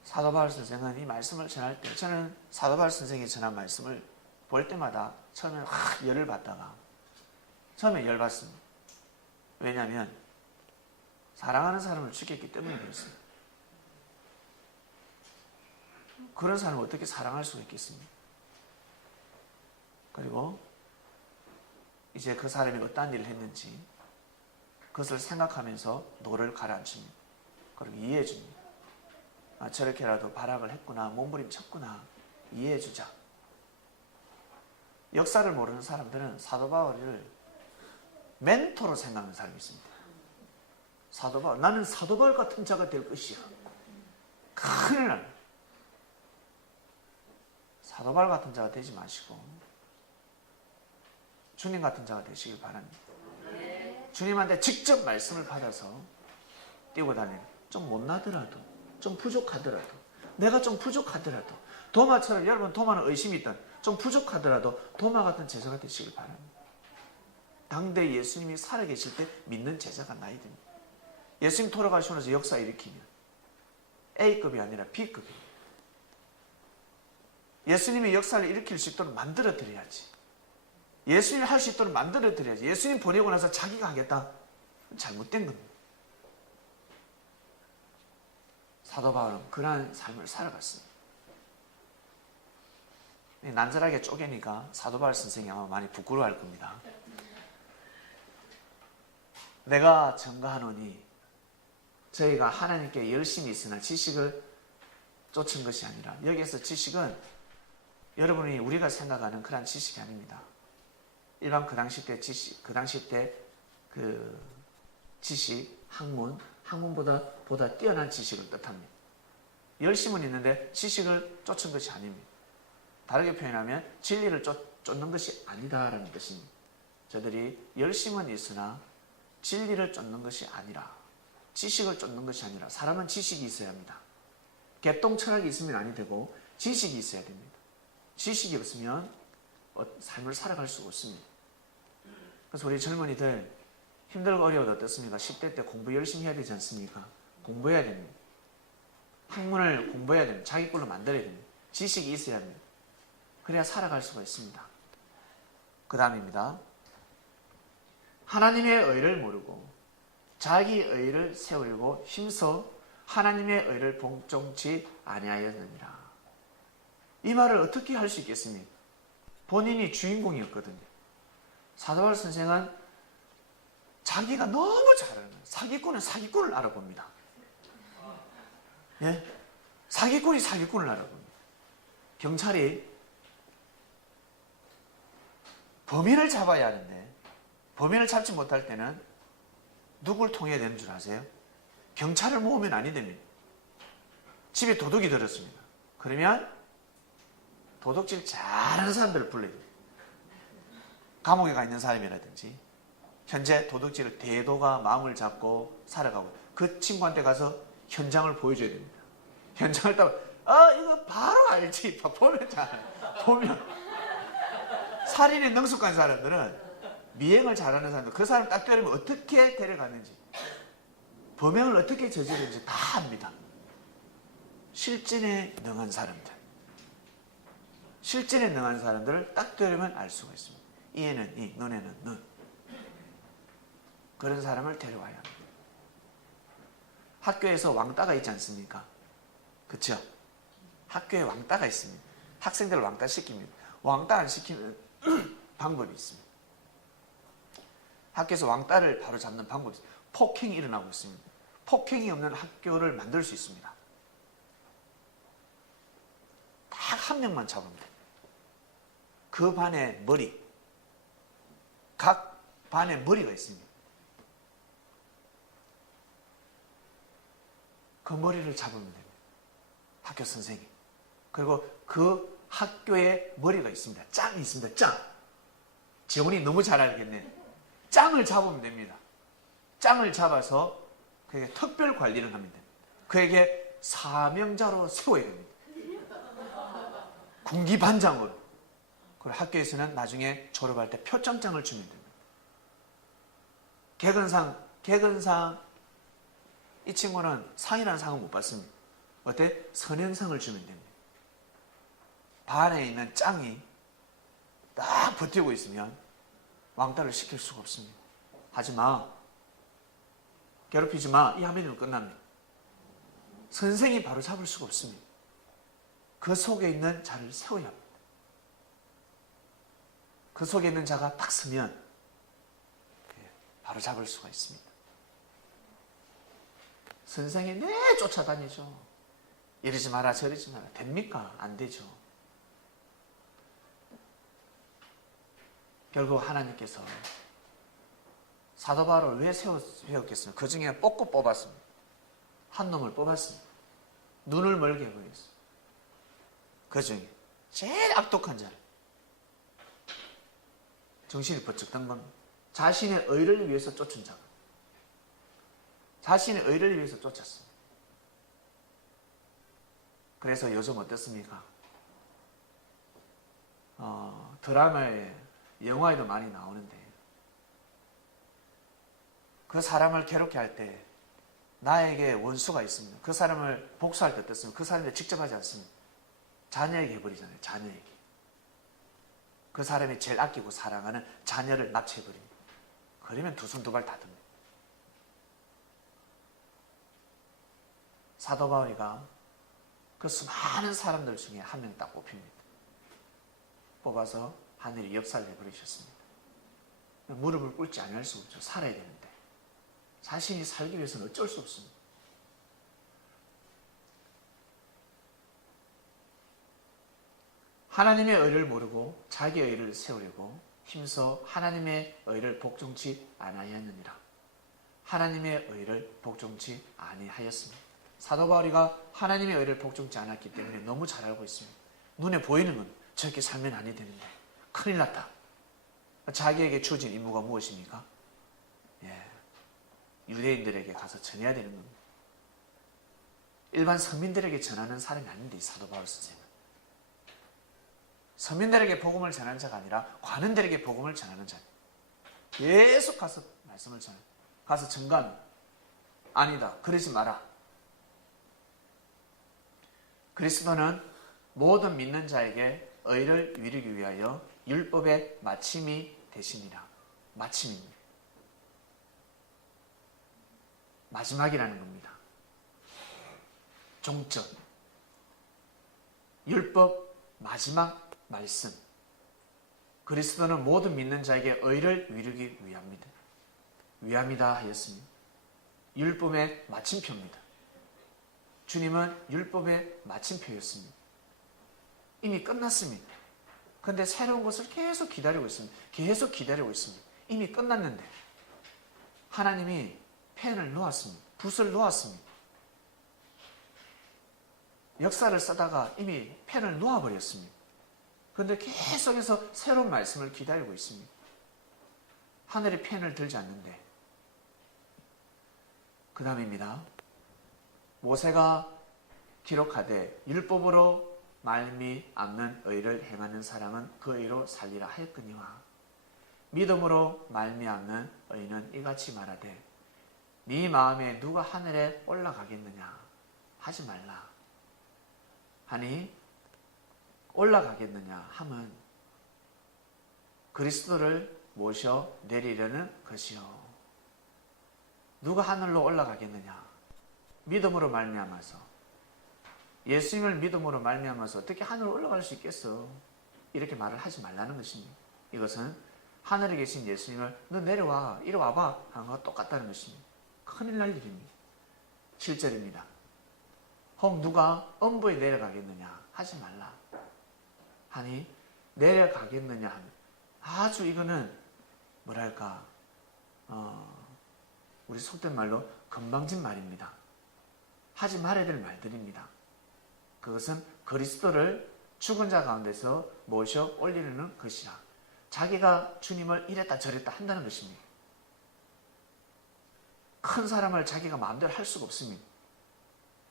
사도 바울 선생은 이 말씀을 전할 때 저는 사도 바울 선생이 전한 말씀을 볼 때마다 처음에 열을 받다가 처음에 열받습니다. 왜냐하면 사랑하는 사람을 죽였기 때문에 그렇습니다. 그런 사람을 어떻게 사랑할 수가 있겠습니까? 그리고 이제 그 사람이 어떤 일을 했는지 그것을 생각하면서 노를 가라앉힙니다. 그리고 이해해 줍니다. 아, 저렇게라도 발악을 했구나, 몸부림쳤구나, 이해해 주자. 역사를 모르는 사람들은 사도 바울을 멘토로 생각하는 사람이 있습니다. 사도 바울, 나는 사도 바울 같은 자가 될 것이야. 큰일 납니다. 사도 바울 같은 자가 되지 마시고 주님 같은 자가 되시길 바랍니다. 주님한테 직접 말씀을 받아서 뛰고 다니는, 좀 못나더라도 좀 부족하더라도 내가 좀 부족하더라도 도마처럼, 여러분 도마는 의심이 있던 좀 부족하더라도 도마 같은 제자가 되시길 바랍니다. 당대 예수님이 살아계실 때 믿는 제자가 나야 됩니다. 예수님 돌아가시고 나서 역사 일으키면 A급이 아니라 B급입니다. 예수님이 역사를 일으킬 수 있도록 만들어 드려야지. 예수님이 할 수 있도록 만들어 드려야지. 예수님 보내고 나서 자기가 하겠다? 잘못된 겁니다. 사도 바울은 그러한 삶을 살아갔습니다. 난절하게 쪼개니까 사도 바울 선생이 아마 많이 부끄러워할 겁니다. 내가 증거하노니 저희가 하나님께 열심히 있으나 지식을 쫓은 것이 아니라, 여기에서 지식은 여러분이 우리가 생각하는 그런 지식이 아닙니다. 일반 그 당시 때 지식, 그 당시 때 그 지식, 학문보다 뛰어난 지식을 뜻합니다. 열심은 있는데 지식을 쫓은 것이 아닙니다. 다르게 표현하면 진리를 쫓는 것이 아니다라는 뜻입니다. 저들이 열심은 있으나 진리를 쫓는 것이 아니라, 지식을 쫓는 것이 아니라, 사람은 지식이 있어야 합니다. 개똥 철학이 있으면 아니 되고 지식이 있어야 됩니다. 지식이 없으면 삶을 살아갈 수가 없습니다. 그래서 우리 젊은이들 힘들고 어려워도 어떻습니까? 10대 때 공부 열심히 해야 되지 않습니까? 공부해야 됩니다. 학문을 공부해야 됩니다. 자기 걸로 만들어야 됩니다. 지식이 있어야 합니다. 그래야 살아갈 수가 있습니다. 그 다음입니다. 하나님의 의를 모르고 자기 의를 세우려고 힘써 하나님의 의를 복종치 아니하였느니라. 이 말을 어떻게 할 수 있겠습니까? 본인이 주인공이었거든요. 사도 바울 선생은 자기가 너무 잘하는 사기꾼을 알아봅니다. 예? 사기꾼을 알아봅니다. 경찰이 범인을 잡아야 하는데 범인을 잡지 못할 때는 누굴 통해야 되는 줄 아세요? 경찰을 모으면 아니 됩니다. 집에 도둑이 들었습니다. 그러면 도둑질 잘하는 사람들을 불러야 돼요. 감옥에 가 있는 사람이라든지, 현재 도둑질을 대도가 마음을 잡고 살아가고, 그 친구한테 가서 현장을 보여줘야 됩니다. 현장을 딱, 이거 바로 알지. 보면 살인에 능숙한 사람들은, 미행을 잘하는 사람들, 그 사람 딱 때리면 어떻게 데려가는지, 범행을 어떻게 저지르는지 다 압니다. 실전에 능한 사람들을 딱 때리면 알 수가 있습니다. 이에는 이, 눈에는 눈. 그런 사람을 데려와야 합니다. 학교에서 왕따가 있지 않습니까? 그렇죠? 학교에 왕따가 있습니다. 학생들을 왕따 시킵니다. 왕따 안 시키는 방법이 있습니다. 학교에서 왕따를 바로 잡는 방법이 있습니다. 폭행이 일어나고 있습니다. 폭행이 없는 학교를 만들 수 있습니다. 딱 한 명만 잡으면 됩니다. 그 반의 머리, 각 반에 머리가 있습니다. 그 머리를 잡으면 됩니다. 학교 선생님. 그리고 그 학교에 머리가 있습니다. 짱이 있습니다. 짱. 지원이 너무 잘 알겠네. 짱을 잡으면 됩니다. 짱을 잡아서 그에게 특별 관리를 하면 됩니다. 그에게 사명자로 세워야 됩니다. 군기반장으로. 그리고 학교에서는 나중에 졸업할 때 표창장을 주면 됩니다. 개근상 이 친구는 상이라는 상은 못 받습니다. 어때? 선행상을 주면 됩니다. 반에 있는 짱이 딱 버티고 있으면 왕따를 시킬 수가 없습니다. 하지 마. 괴롭히지 마. 이 하면은 끝납니다. 선생이 바로 잡을 수가 없습니다. 그 속에 있는 자를 세워야 합니다. 그 속에 있는 자가 딱 서면 바로 잡을 수가 있습니다. 선생이 내 쫓아다니죠. 이러지 마라 저러지 마라. 됩니까? 안 되죠. 결국 하나님께서 사도 바울을 왜 세웠겠습니까? 그 중에 뽑고 뽑았습니다. 한 놈을 뽑았습니다. 눈을 멀게 해버렸어요. 그 중에 제일 악독한 자를, 정신이 번쩍 든 겁니다. 자신의 의를 위해서 쫓은 자가, 자신의 의를 위해서 쫓았습니다. 그래서 요즘 어떻습니까? 드라마에, 영화에도 많이 나오는데 그 사람을 괴롭게 할 때 나에게 원수가 있습니다. 그 사람을 복수할 때 어떻습니까? 그 사람에게 직접 하지 않습니다. 자녀에게 해버리잖아요. 자녀에게. 그 사람이 제일 아끼고 사랑하는 자녀를 납치해버립니다. 그러면 두 손 두 발 다 듭니다. 사도 바울이가 그 수많은 사람들 중에 한 명 딱 뽑힙니다. 뽑아서 하늘이 역사를 해버리셨습니다. 무릎을 꿇지 않을 수 없죠. 살아야 되는데. 자신이 살기 위해서는 어쩔 수 없습니다. 하나님의 의를 모르고 자기 의를 세우려고 힘써 하나님의 의를 복종치 아니하였느니라. 하나님의 의를 복종치 아니하였습니다. 사도 바울이가 하나님의 의를 복종치 않았기 때문에 너무 잘 알고 있습니다. 눈에 보이는 건 저렇게 살면 아니 되는데 큰일 났다. 자기에게 주어진 임무가 무엇입니까? 유대인들에게 가서 전해야 되는 겁니다. 일반 서민들에게 전하는 사람이 아닌데 이 사도 바울 선생은 서민들에게 복음을 전하는 자가 아니라 관원들에게 복음을 전하는 자. 계속 가서 말씀을 전해. 가서 증거합니다. 아니다. 그러지 마라. 그리스도는 모든 믿는 자에게 의를 이루기 위하여 율법의 마침이 되시니라. 마침입니다. 마지막이라는 겁니다. 종점. 율법 마지막 말씀. 그리스도는 모든 믿는 자에게 의를 이루기 위함이다. 위함이다 하였습니다. 율법의 마침표입니다. 주님은 율법의 마침표였습니다. 이미 끝났습니다. 그런데 새로운 것을 계속 기다리고 있습니다. 계속 기다리고 있습니다. 이미 끝났는데 하나님이 펜을 놓았습니다. 붓을 놓았습니다. 역사를 쓰다가 이미 펜을 놓아버렸습니다. 그런데 계속해서 새로운 말씀을 기다리고 있습니다. 하늘이 펜을 들지 않는데 그 다음입니다. 모세가 기록하되 율법으로 말미암는 의를 행하는 사람은 그 의로 살리라 하였거니와 믿음으로 말미암는 의는 이같이 말하되 네 마음에 누가 하늘에 올라가겠느냐 하지 말라 하니 올라가겠느냐 함은 그리스도를 모셔 내리려는 것이요. 누가 하늘로 올라가겠느냐? 믿음으로 말미암아서. 예수님을 믿음으로 말미암아서 어떻게 하늘로 올라갈 수 있겠어? 이렇게 말을 하지 말라는 것입니다. 이것은 하늘에 계신 예수님을 너 내려와, 이리 와봐 하는 것과 똑같다는 것입니다. 큰일 날 일입니다. 7절입니다. 혹 누가 엄부에 내려가겠느냐 하지 말라 하니 내려가겠느냐 하면 아주 이거는 뭐랄까 우리 속된 말로 건방진 말입니다. 하지 말아야 될 말들입니다. 그것은 그리스도를 죽은 자 가운데서 모셔 올리려는 것이라. 자기가 주님을 이랬다 저랬다 한다는 것입니다. 큰 사람을 자기가 마음대로 할 수가 없습니다.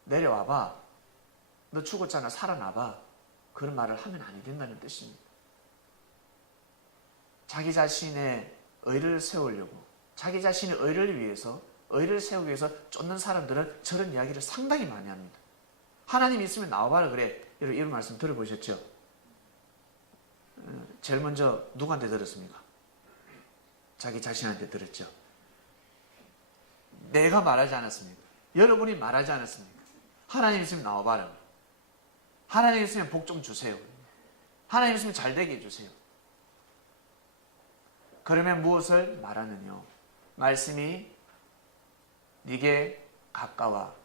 내려와봐. 너 죽었잖아. 살아나봐. 그런 말을 하면 안 된다는 뜻입니다. 자기 자신의 의를 세우려고, 자기 자신의 의를 위해서, 의를 세우기 위해서 쫓는 사람들은 저런 이야기를 상당히 많이 합니다. 하나님 있으면 나와봐라 그래. 이런 말씀 들어보셨죠? 제일 먼저 누구한테 들었습니까? 자기 자신한테 들었죠. 내가 말하지 않았습니까? 여러분이 말하지 않았습니까? 하나님 있으면 나와봐라. 하나님 있으면 복 좀 주세요. 하나님 있으면 잘 되게 해주세요. 그러면 무엇을 말하느냐? 말씀이 네게 가까워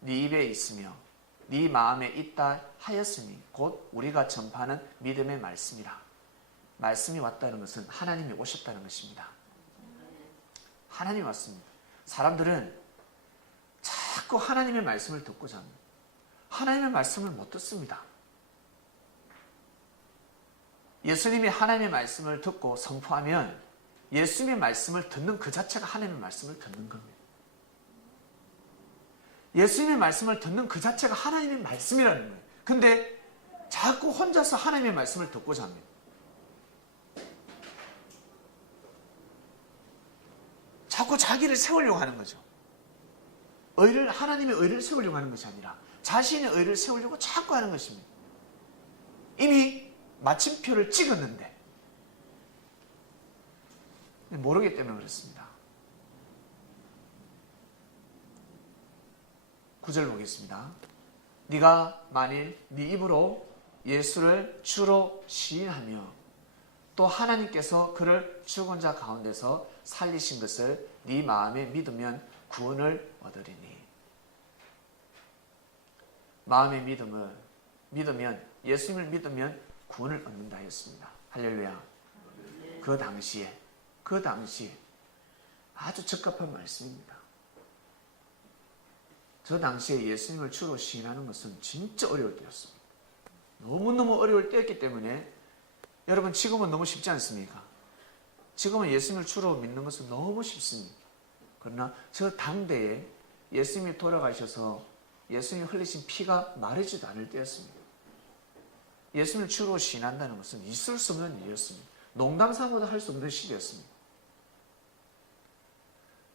네 입에 있으며 네 마음에 있다 하였으니 곧 우리가 전파하는 믿음의 말씀이라. 말씀이 왔다는 것은 하나님이 오셨다는 것입니다. 하나님이 왔습니다. 사람들은 자꾸 하나님의 말씀을 듣고자 합니다. 하나님의 말씀을 못 듣습니다. 예수님이 하나님의 말씀을 듣고 선포하면 예수님의 말씀을 듣는 그 자체가 하나님의 말씀을 듣는 겁니다. 예수님의 말씀을 듣는 그 자체가 하나님의 말씀이라는 거예요. 근데 자꾸 혼자서 하나님의 말씀을 듣고자 합니다. 자꾸 자기를 세우려고 하는 거죠. 하나님의 의를 세우려고 하는 것이 아니라 자신의 의를 세우려고 자꾸 하는 것입니다. 이미 마침표를 찍었는데 모르기 때문에 그렇습니다. 9절 보겠습니다. 네가 만일 네 입으로 예수를 주로 시인하며 또 하나님께서 그를 죽은 자 가운데서 살리신 것을 네 마음에 믿으면 구원을 얻으리니. 마음의 믿으면 예수님을 믿으면 구원을 얻는다 했습니다. 할렐루야. 그 당시에 아주 적합한 말씀입니다. 저 당시에 예수님을 주로 시인하는 것은 진짜 어려울 때였습니다. 너무너무 어려울 때였기 때문에 여러분 지금은 너무 쉽지 않습니까? 지금은 예수님을 주로 믿는 것은 너무 쉽습니다. 그러나 저 당대에 예수님이 돌아가셔서 예수님이 흘리신 피가 마르지도 않을 때였습니다. 예수님을 주로 시인한다는 것은 있을 수 없는 일이었습니다. 농담삼아도 할 수 없는 시대였습니다.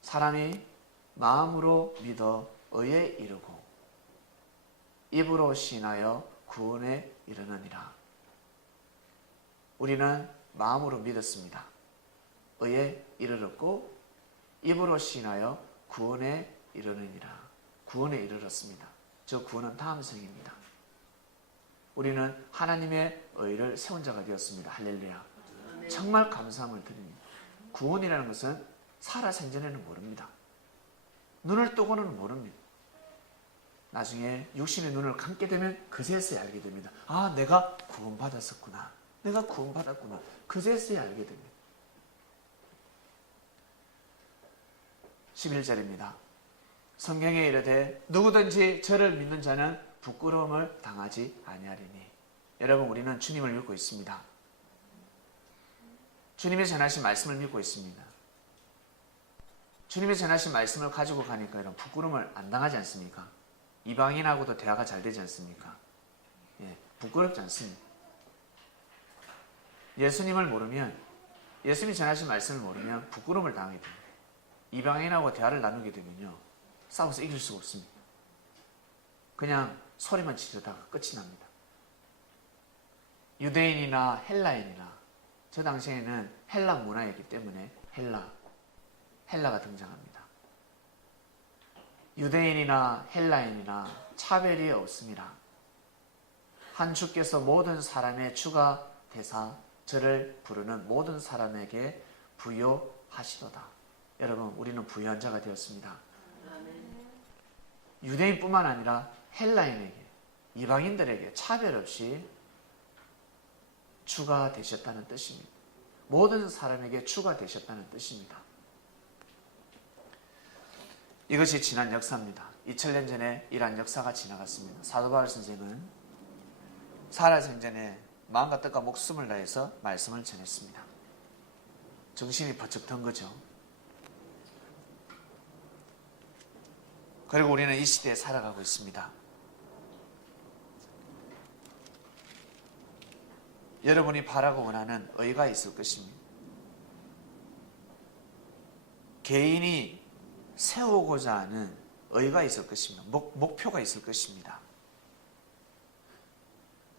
사람이 마음으로 믿어 의에 이르고 입으로 시인하여 구원에 이르느니라. 우리는 마음으로 믿었습니다. 의에 이르렀고 입으로 시인하여 구원에 이르느니라. 구원에 이르렀습니다. 저 구원은 다음 생입니다. 우리는 하나님의 의를 세운 자가 되었습니다. 할렐루야. 정말 감사함을 드립니다. 구원이라는 것은 살아생전에는 모릅니다. 눈을 뜨고는 모릅니다. 나중에 육신의 눈을 감게 되면 그제서야 알게 됩니다. 아, 내가 구원받았었구나. 내가 구원받았구나. 그제서야 알게 됩니다. 11절입니다. 성경에 이르되 누구든지 저를 믿는 자는 부끄러움을 당하지 아니하리니. 여러분, 우리는 주님을 믿고 있습니다. 주님의 전하신 말씀을 믿고 있습니다. 주님의 전하신 말씀을 가지고 가니까 이런 부끄러움을 안 당하지 않습니까? 이방인하고도 대화가 잘 되지 않습니까? 예, 부끄럽지 않습니다. 예수님을 모르면, 예수님이 전하신 말씀을 모르면 부끄러움을 당하게 됩니다. 이방인하고 대화를 나누게 되면요, 싸워서 이길 수가 없습니다. 그냥 소리만 지르다가 끝이 납니다. 유대인이나 헬라인이나, 저 당시에는 헬라 문화였기 때문에 헬라가 등장합니다. 유대인이나 헬라인이나 차별이 없습니다. 한 주께서 모든 사람의 주가 되사 저를 부르는 모든 사람에게 부요하시도다. 여러분, 우리는 부요한 자가 되었습니다. 유대인뿐만 아니라 헬라인에게, 이방인들에게 차별 없이 주가 되셨다는 뜻입니다. 모든 사람에게 주가 되셨다는 뜻입니다. 이것이 지난 역사입니다. 2000년 전에 이러한 역사가 지나갔습니다. 사도 바울 선생은 살아생전에 마음과 뜻과 목숨을 다해서 말씀을 전했습니다. 정신이 번쩍 든 거죠. 그리고 우리는 이 시대에 살아가고 있습니다. 여러분이 바라고 원하는 의가 있을 것입니다. 개인이 세우고자 하는 의가 있을 것입니다. 목표가 있을 것입니다.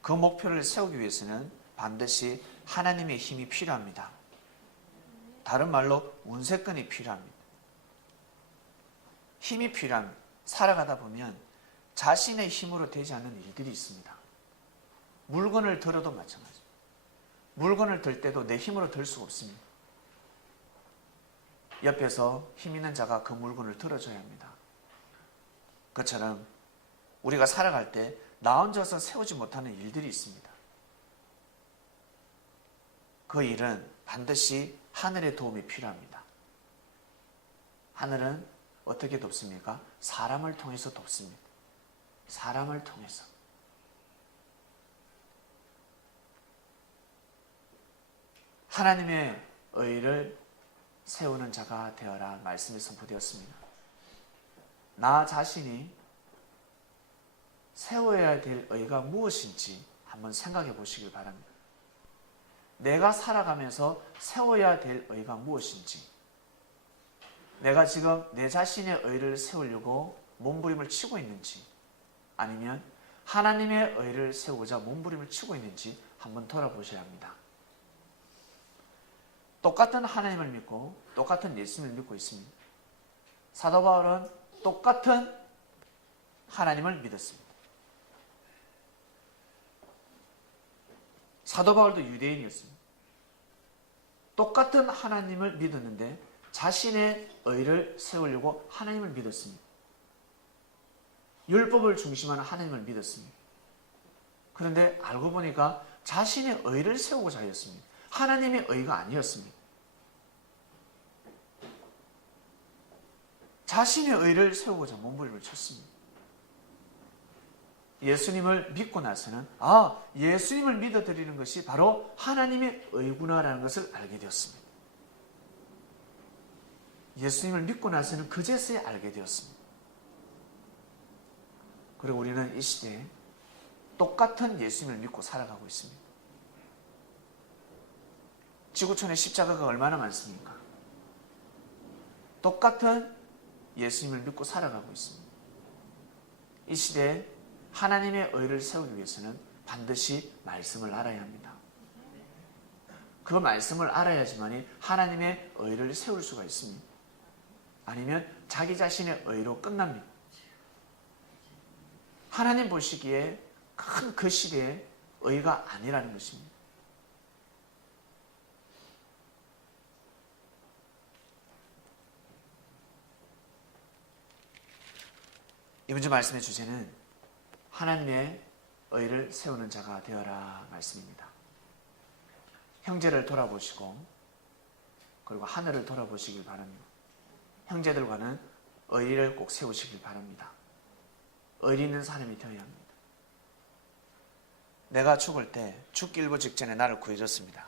그 목표를 세우기 위해서는 반드시 하나님의 힘이 필요합니다. 다른 말로 운세권이 필요합니다. 힘이 필요합니다. 살아가다 보면 자신의 힘으로 되지 않는 일들이 있습니다. 물건을 들어도 마찬가지입니다. 물건을 들 때도 내 힘으로 들 수가 없습니다. 옆에서 힘 있는 자가 그 물건을 들어줘야 합니다. 그처럼 우리가 살아갈 때 나 혼자서 세우지 못하는 일들이 있습니다. 그 일은 반드시 하늘의 도움이 필요합니다. 하늘은 어떻게 돕습니까? 사람을 통해서 돕습니다. 사람을 통해서. 하나님의 의를 세우는 자가 되어라 말씀이 선포되었습니다. 나 자신이 세워야 될 의가 무엇인지 한번 생각해 보시길 바랍니다. 내가 살아가면서 세워야 될 의가 무엇인지, 내가 지금 내 자신의 의를 세우려고 몸부림을 치고 있는지, 아니면 하나님의 의를 세우고자 몸부림을 치고 있는지 한번 돌아보셔야 합니다. 똑같은 하나님을 믿고 똑같은 예수님을 믿고 있습니다. 사도 바울은 똑같은 하나님을 믿었습니다. 사도 바울도 유대인이었습니다. 똑같은 하나님을 믿었는데 자신의 의를 세우려고 하나님을 믿었습니다. 율법을 중심하는 하나님을 믿었습니다. 그런데 알고 보니까 자신의 의를 세우고자 하였습니다. 하나님의 의가 아니었습니다. 자신의 의를 세우고자 몸부림을 쳤습니다. 예수님을 믿고 나서는 예수님을 믿어드리는 것이 바로 하나님의 의구나라는 것을 알게 되었습니다. 예수님을 믿고 나서는 그제서야 알게 되었습니다. 그리고 우리는 이 시대에 똑같은 예수님을 믿고 살아가고 있습니다. 지구촌에 십자가가 얼마나 많습니까? 똑같은 예수님을 믿고 살아가고 있습니다. 이 시대에 하나님의 의를 세우기 위해서는 반드시 말씀을 알아야 합니다. 그 말씀을 알아야지만이 하나님의 의를 세울 수가 있습니다. 아니면 자기 자신의 의로 끝납니다. 하나님 보시기에 큰 그 시대에 의가 아니라는 것입니다. 이번 주 말씀의 주제는 하나님의 의를 세우는 자가 되어라 말씀입니다. 형제를 돌아보시고 그리고 하늘을 돌아보시길 바랍니다. 형제들과는 의를 꼭 세우시길 바랍니다. 의리 있는 사람이 되어야 합니다. 내가 죽을 때 죽기 일보 직전에 나를 구해줬습니다.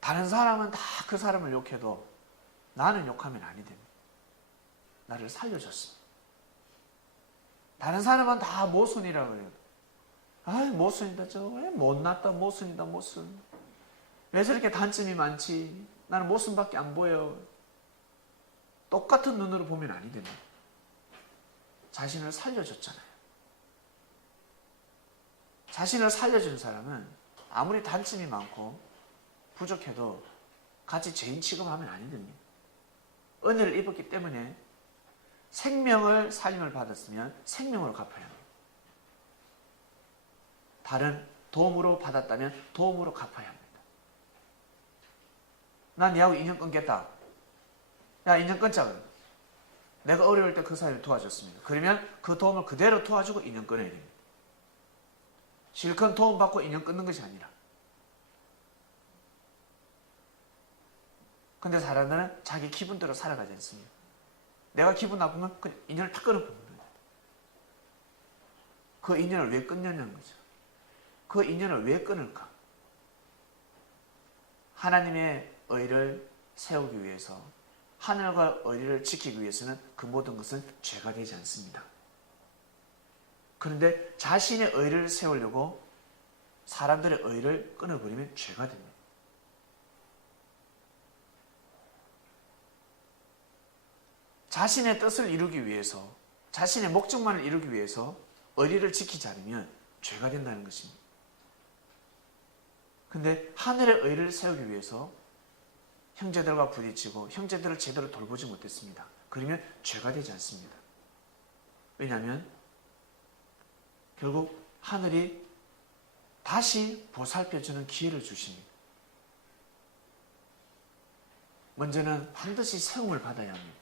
다른 사람은 다 그 사람을 욕해도 나는 욕하면 아니 됩니다. 나를 살려줬습니다. 다른 사람은 다 모순이라고 해요. 모순이다. 저 왜 못났다. 모순이다. 모순. 왜 저렇게 단점이 많지? 나는 모순밖에 안 보여. 똑같은 눈으로 보면 아니 됩니다. 자신을 살려줬잖아요. 자신을 살려준 사람은 아무리 단점이 많고 부족해도 같이 죄인 취급하면 아니 됩니다. 은혜를 입었기 때문에 생명을 살림을 받았으면 생명으로 갚아야 합니다. 다른 도움으로 받았다면 도움으로 갚아야 합니다. 난 니하고 인연 끊겠다. 야, 인연 끊자. 내가 어려울 때 그 사이를 도와줬습니다. 그러면 그 도움을 그대로 도와주고 인연 끊어야 됩니다. 실컷 도움 받고 인연 끊는 것이 아니라. 근데 사람들은 자기 기분대로 살아가지 않습니다. 내가 기분 나쁘면 그 인연을 탁 끊어버립니다. 그 인연을 왜 끊냐는 거죠. 그 인연을 왜 끊을까? 하나님의 의를 세우기 위해서, 하늘과 의리를 지키기 위해서는 그 모든 것은 죄가 되지 않습니다. 그런데 자신의 의를 세우려고 사람들의 의를 끊어버리면 죄가 됩니다. 자신의 뜻을 이루기 위해서, 자신의 목적만을 이루기 위해서 의리를 지키지 않으면 죄가 된다는 것입니다. 근데 하늘의 의를 세우기 위해서 형제들과 부딪히고 형제들을 제대로 돌보지 못했습니다. 그러면 죄가 되지 않습니다. 왜냐하면 결국 하늘이 다시 보살펴주는 기회를 주십니다. 먼저는 반드시 세움을 받아야 합니다.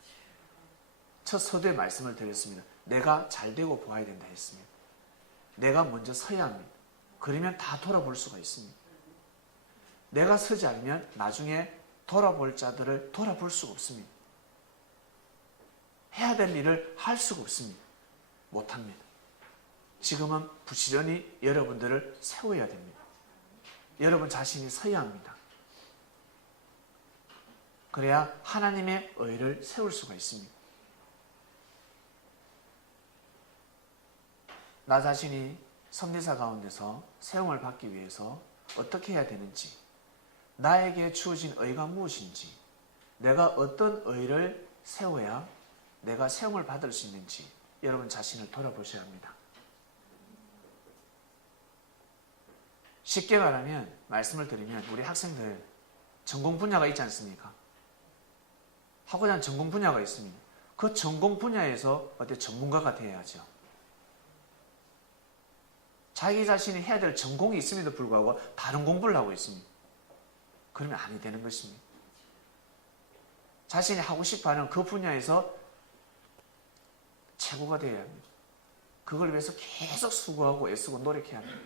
첫 서두에 말씀을 드렸습니다. 내가 잘되고 보아야 된다 했습니다. 내가 먼저 서야 합니다. 그러면 다 돌아볼 수가 있습니다. 내가 서지 않으면 나중에 돌아볼 자들을 돌아볼 수가 없습니다. 해야 될 일을 할 수가 없습니다. 못합니다. 지금은 부지런히 여러분들을 세워야 됩니다. 여러분 자신이 서야 합니다. 그래야 하나님의 의를 세울 수가 있습니다. 나 자신이 선대사 가운데서 세움을 받기 위해서 어떻게 해야 되는지, 나에게 주어진 의가 무엇인지, 내가 어떤 의를 세워야 내가 세움을 받을 수 있는지 여러분 자신을 돌아보셔야 합니다. 쉽게 말하면, 말씀을 드리면 우리 학생들 전공 분야가 있지 않습니까? 하고자 하는 전공 분야가 있습니다. 그 전공 분야에서 어때 전문가가 되어야죠. 자기 자신이 해야 될 전공이 있음에도 불구하고 다른 공부를 하고 있습니다. 그러면 아니 되는 것입니다. 자신이 하고 싶어하는 그 분야에서 최고가 되어야 합니다. 그걸 위해서 계속 수고하고 애쓰고 노력해야 합니다.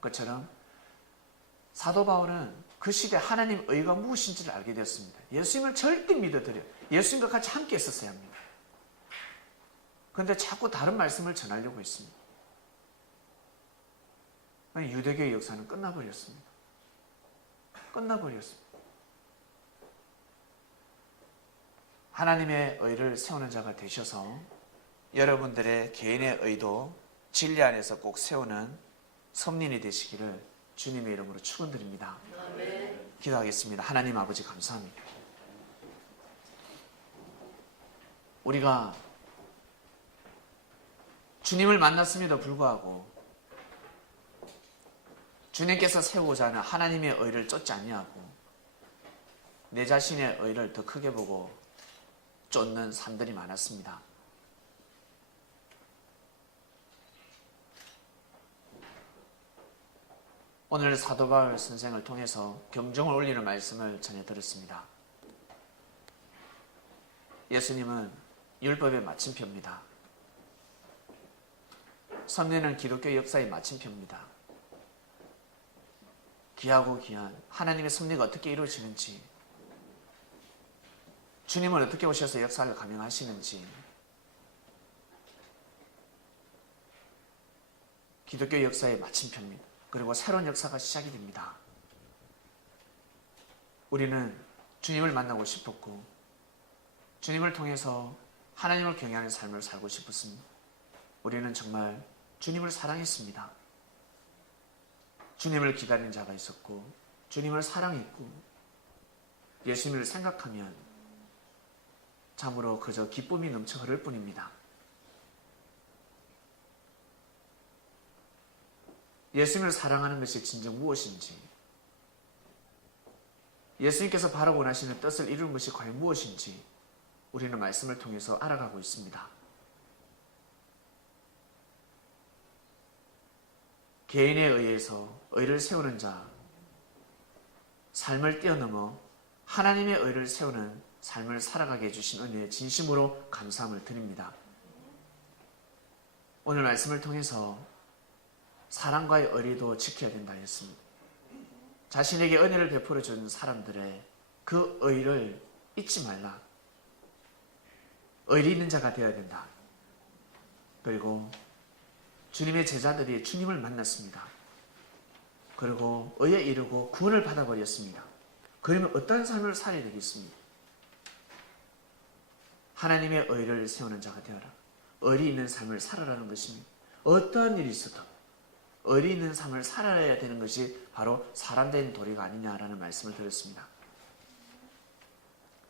그것처럼 사도 바울은 그 시대 하나님 의가 무엇인지를 알게 되었습니다. 예수님을 절대 믿어드려요. 예수님과 같이 함께 있었어야 합니다. 그런데 자꾸 다른 말씀을 전하려고 했습니다. 유대교의 역사는 끝나버렸습니다. 끝나버렸습니다. 하나님의 의를 세우는 자가 되셔서 여러분들의 개인의 의도 진리 안에서 꼭 세우는 선민이 되시기를 주님의 이름으로 축원드립니다. 기도하겠습니다. 하나님 아버지 감사합니다. 우리가 주님을 만났음에도 불구하고 주님께서 세우고자 하는 하나님의 의를 쫓지 아니하고 내 자신의 의를 더 크게 보고 쫓는 삶들이 많았습니다. 오늘 사도 바울 선생을 통해서 경종을 울리는 말씀을 전해 들었습니다. 예수님은 율법의 마침표입니다. 섭리는 기독교 역사의 마침표입니다. 귀하고 귀한 하나님의 섭리가 어떻게 이루어지는지, 주님은 어떻게 오셔서 역사를 감행하시는지, 기독교 역사의 마침표입니다. 그리고 새로운 역사가 시작이 됩니다. 우리는 주님을 만나고 싶었고 주님을 통해서 하나님을 경외하는 삶을 살고 싶었습니다. 우리는 정말 주님을 사랑했습니다. 주님을 기다리는 자가 있었고 주님을 사랑했고 예수님을 생각하면 참으로 그저 기쁨이 넘쳐 흐를 뿐입니다. 예수님을 사랑하는 것이 진정 무엇인지, 예수님께서 바라고 원하시는 뜻을 이루는 것이 과연 무엇인지 우리는 말씀을 통해서 알아가고 있습니다. 개인에 의해서 의를 세우는 자, 삶을 뛰어넘어 하나님의 의를 세우는 삶을 살아가게 해주신 은혜에 진심으로 감사함을 드립니다. 오늘 말씀을 통해서 사랑과의 의리도 지켜야 된다 했습니다. 자신에게 은혜를 베풀어 주는 사람들의 그 의를 잊지 말라. 의리 있는 자가 되어야 된다. 그리고 주님의 제자들이 주님을 만났습니다. 그리고 의에 이르고 구원을 받아버렸습니다. 그러면 어떤 삶을 살아야 되겠습니까? 하나님의 의를 세우는 자가 되어라. 의리 있는 삶을 살아라는 것입니다. 어떠한 일이 있어도 의리 있는 삶을 살아야 되는 것이 바로 사람된 도리가 아니냐라는 말씀을 드렸습니다.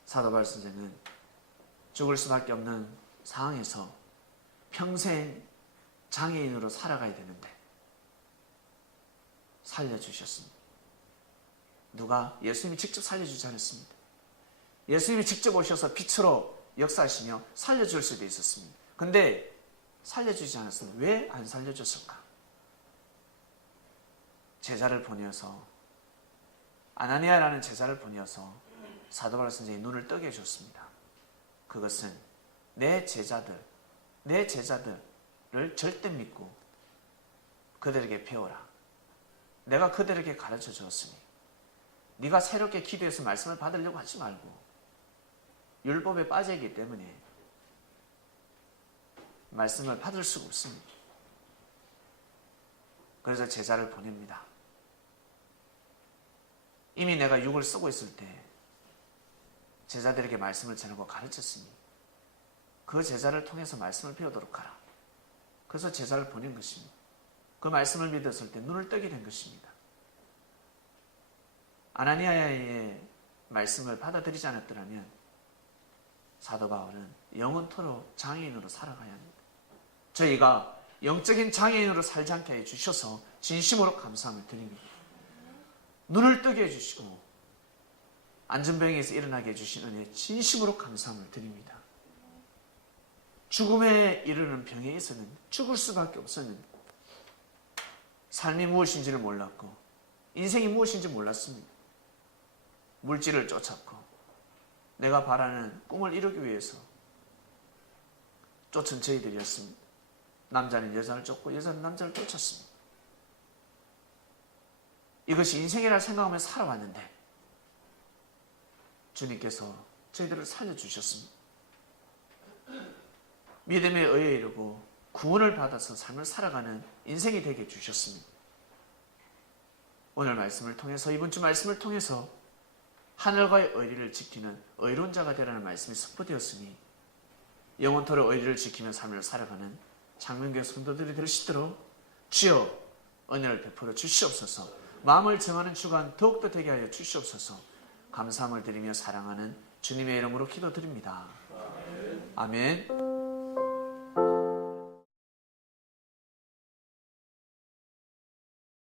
사도 바울 선생은 죽을 수밖에 없는 상황에서 평생 장애인으로 살아가야 되는데 살려주셨습니다. 누가? 예수님이 직접 살려주지 않았습니다. 예수님이 직접 오셔서 빛으로 역사하시며 살려줄 수도 있었습니다. 근데 살려주지 않았습니다. 왜 안 살려줬을까? 제자를 보내어서, 아나니아라는 제자를 보내어서 사도 바울 선생이 눈을 뜨게 해줬습니다. 그것은 내 제자들을 절대 믿고 그들에게 배워라. 내가 그들에게 가르쳐 주었으니 네가 새롭게 기도해서 말씀을 받으려고 하지 말고 율법에 빠져있기 때문에 말씀을 받을 수가 없습니다. 그래서 제자를 보냅니다. 이미 내가 육을 쓰고 있을 때 제자들에게 말씀을 전하고 가르쳤으니 그 제자를 통해서 말씀을 배우도록 하라. 그래서 제자를 보낸 것입니다. 그 말씀을 믿었을 때 눈을 뜨게 된 것입니다. 아나니아의 말씀을 받아들이지 않았더라면 사도 바울은 영원토록 장애인으로 살아가야 합니다. 저희가 영적인 장애인으로 살지 않게 해주셔서 진심으로 감사함을 드립니다. 눈을 뜨게 해주시고 안전병에서 일어나게 해주신 은혜 진심으로 감사함을 드립니다. 죽음에 이르는 병에 있어는 죽을 수밖에 없었는데 삶이 무엇인지를 몰랐고 인생이 무엇인지 몰랐습니다. 물질을 쫓았고 내가 바라는 꿈을 이루기 위해서 쫓은 저희들이었습니다. 남자는 여자를 쫓고 여자는 남자를 쫓았습니다. 이것이 인생이라 생각하며 살아왔는데 주님께서 저희들을 살려주셨습니다. 믿음에 의해 이르고 구원을 받아서 삶을 살아가는 인생이 되게 해주셨습니다. 오늘 말씀을 통해서 이번 주 말씀을 통해서 하늘과의 의리를 지키는 의로운 자가 되라는 말씀이 선포되었으니 영원토록 의리를 지키며 삶을 살아가는 장명교회 성도들이 될 수 있도록 주여 은혜를 베풀어 주시옵소서. 마음을 정하는 주간 더욱더 되게 하여 주시옵소서. 감사함을 드리며 사랑하는 주님의 이름으로 기도드립니다. 아멘.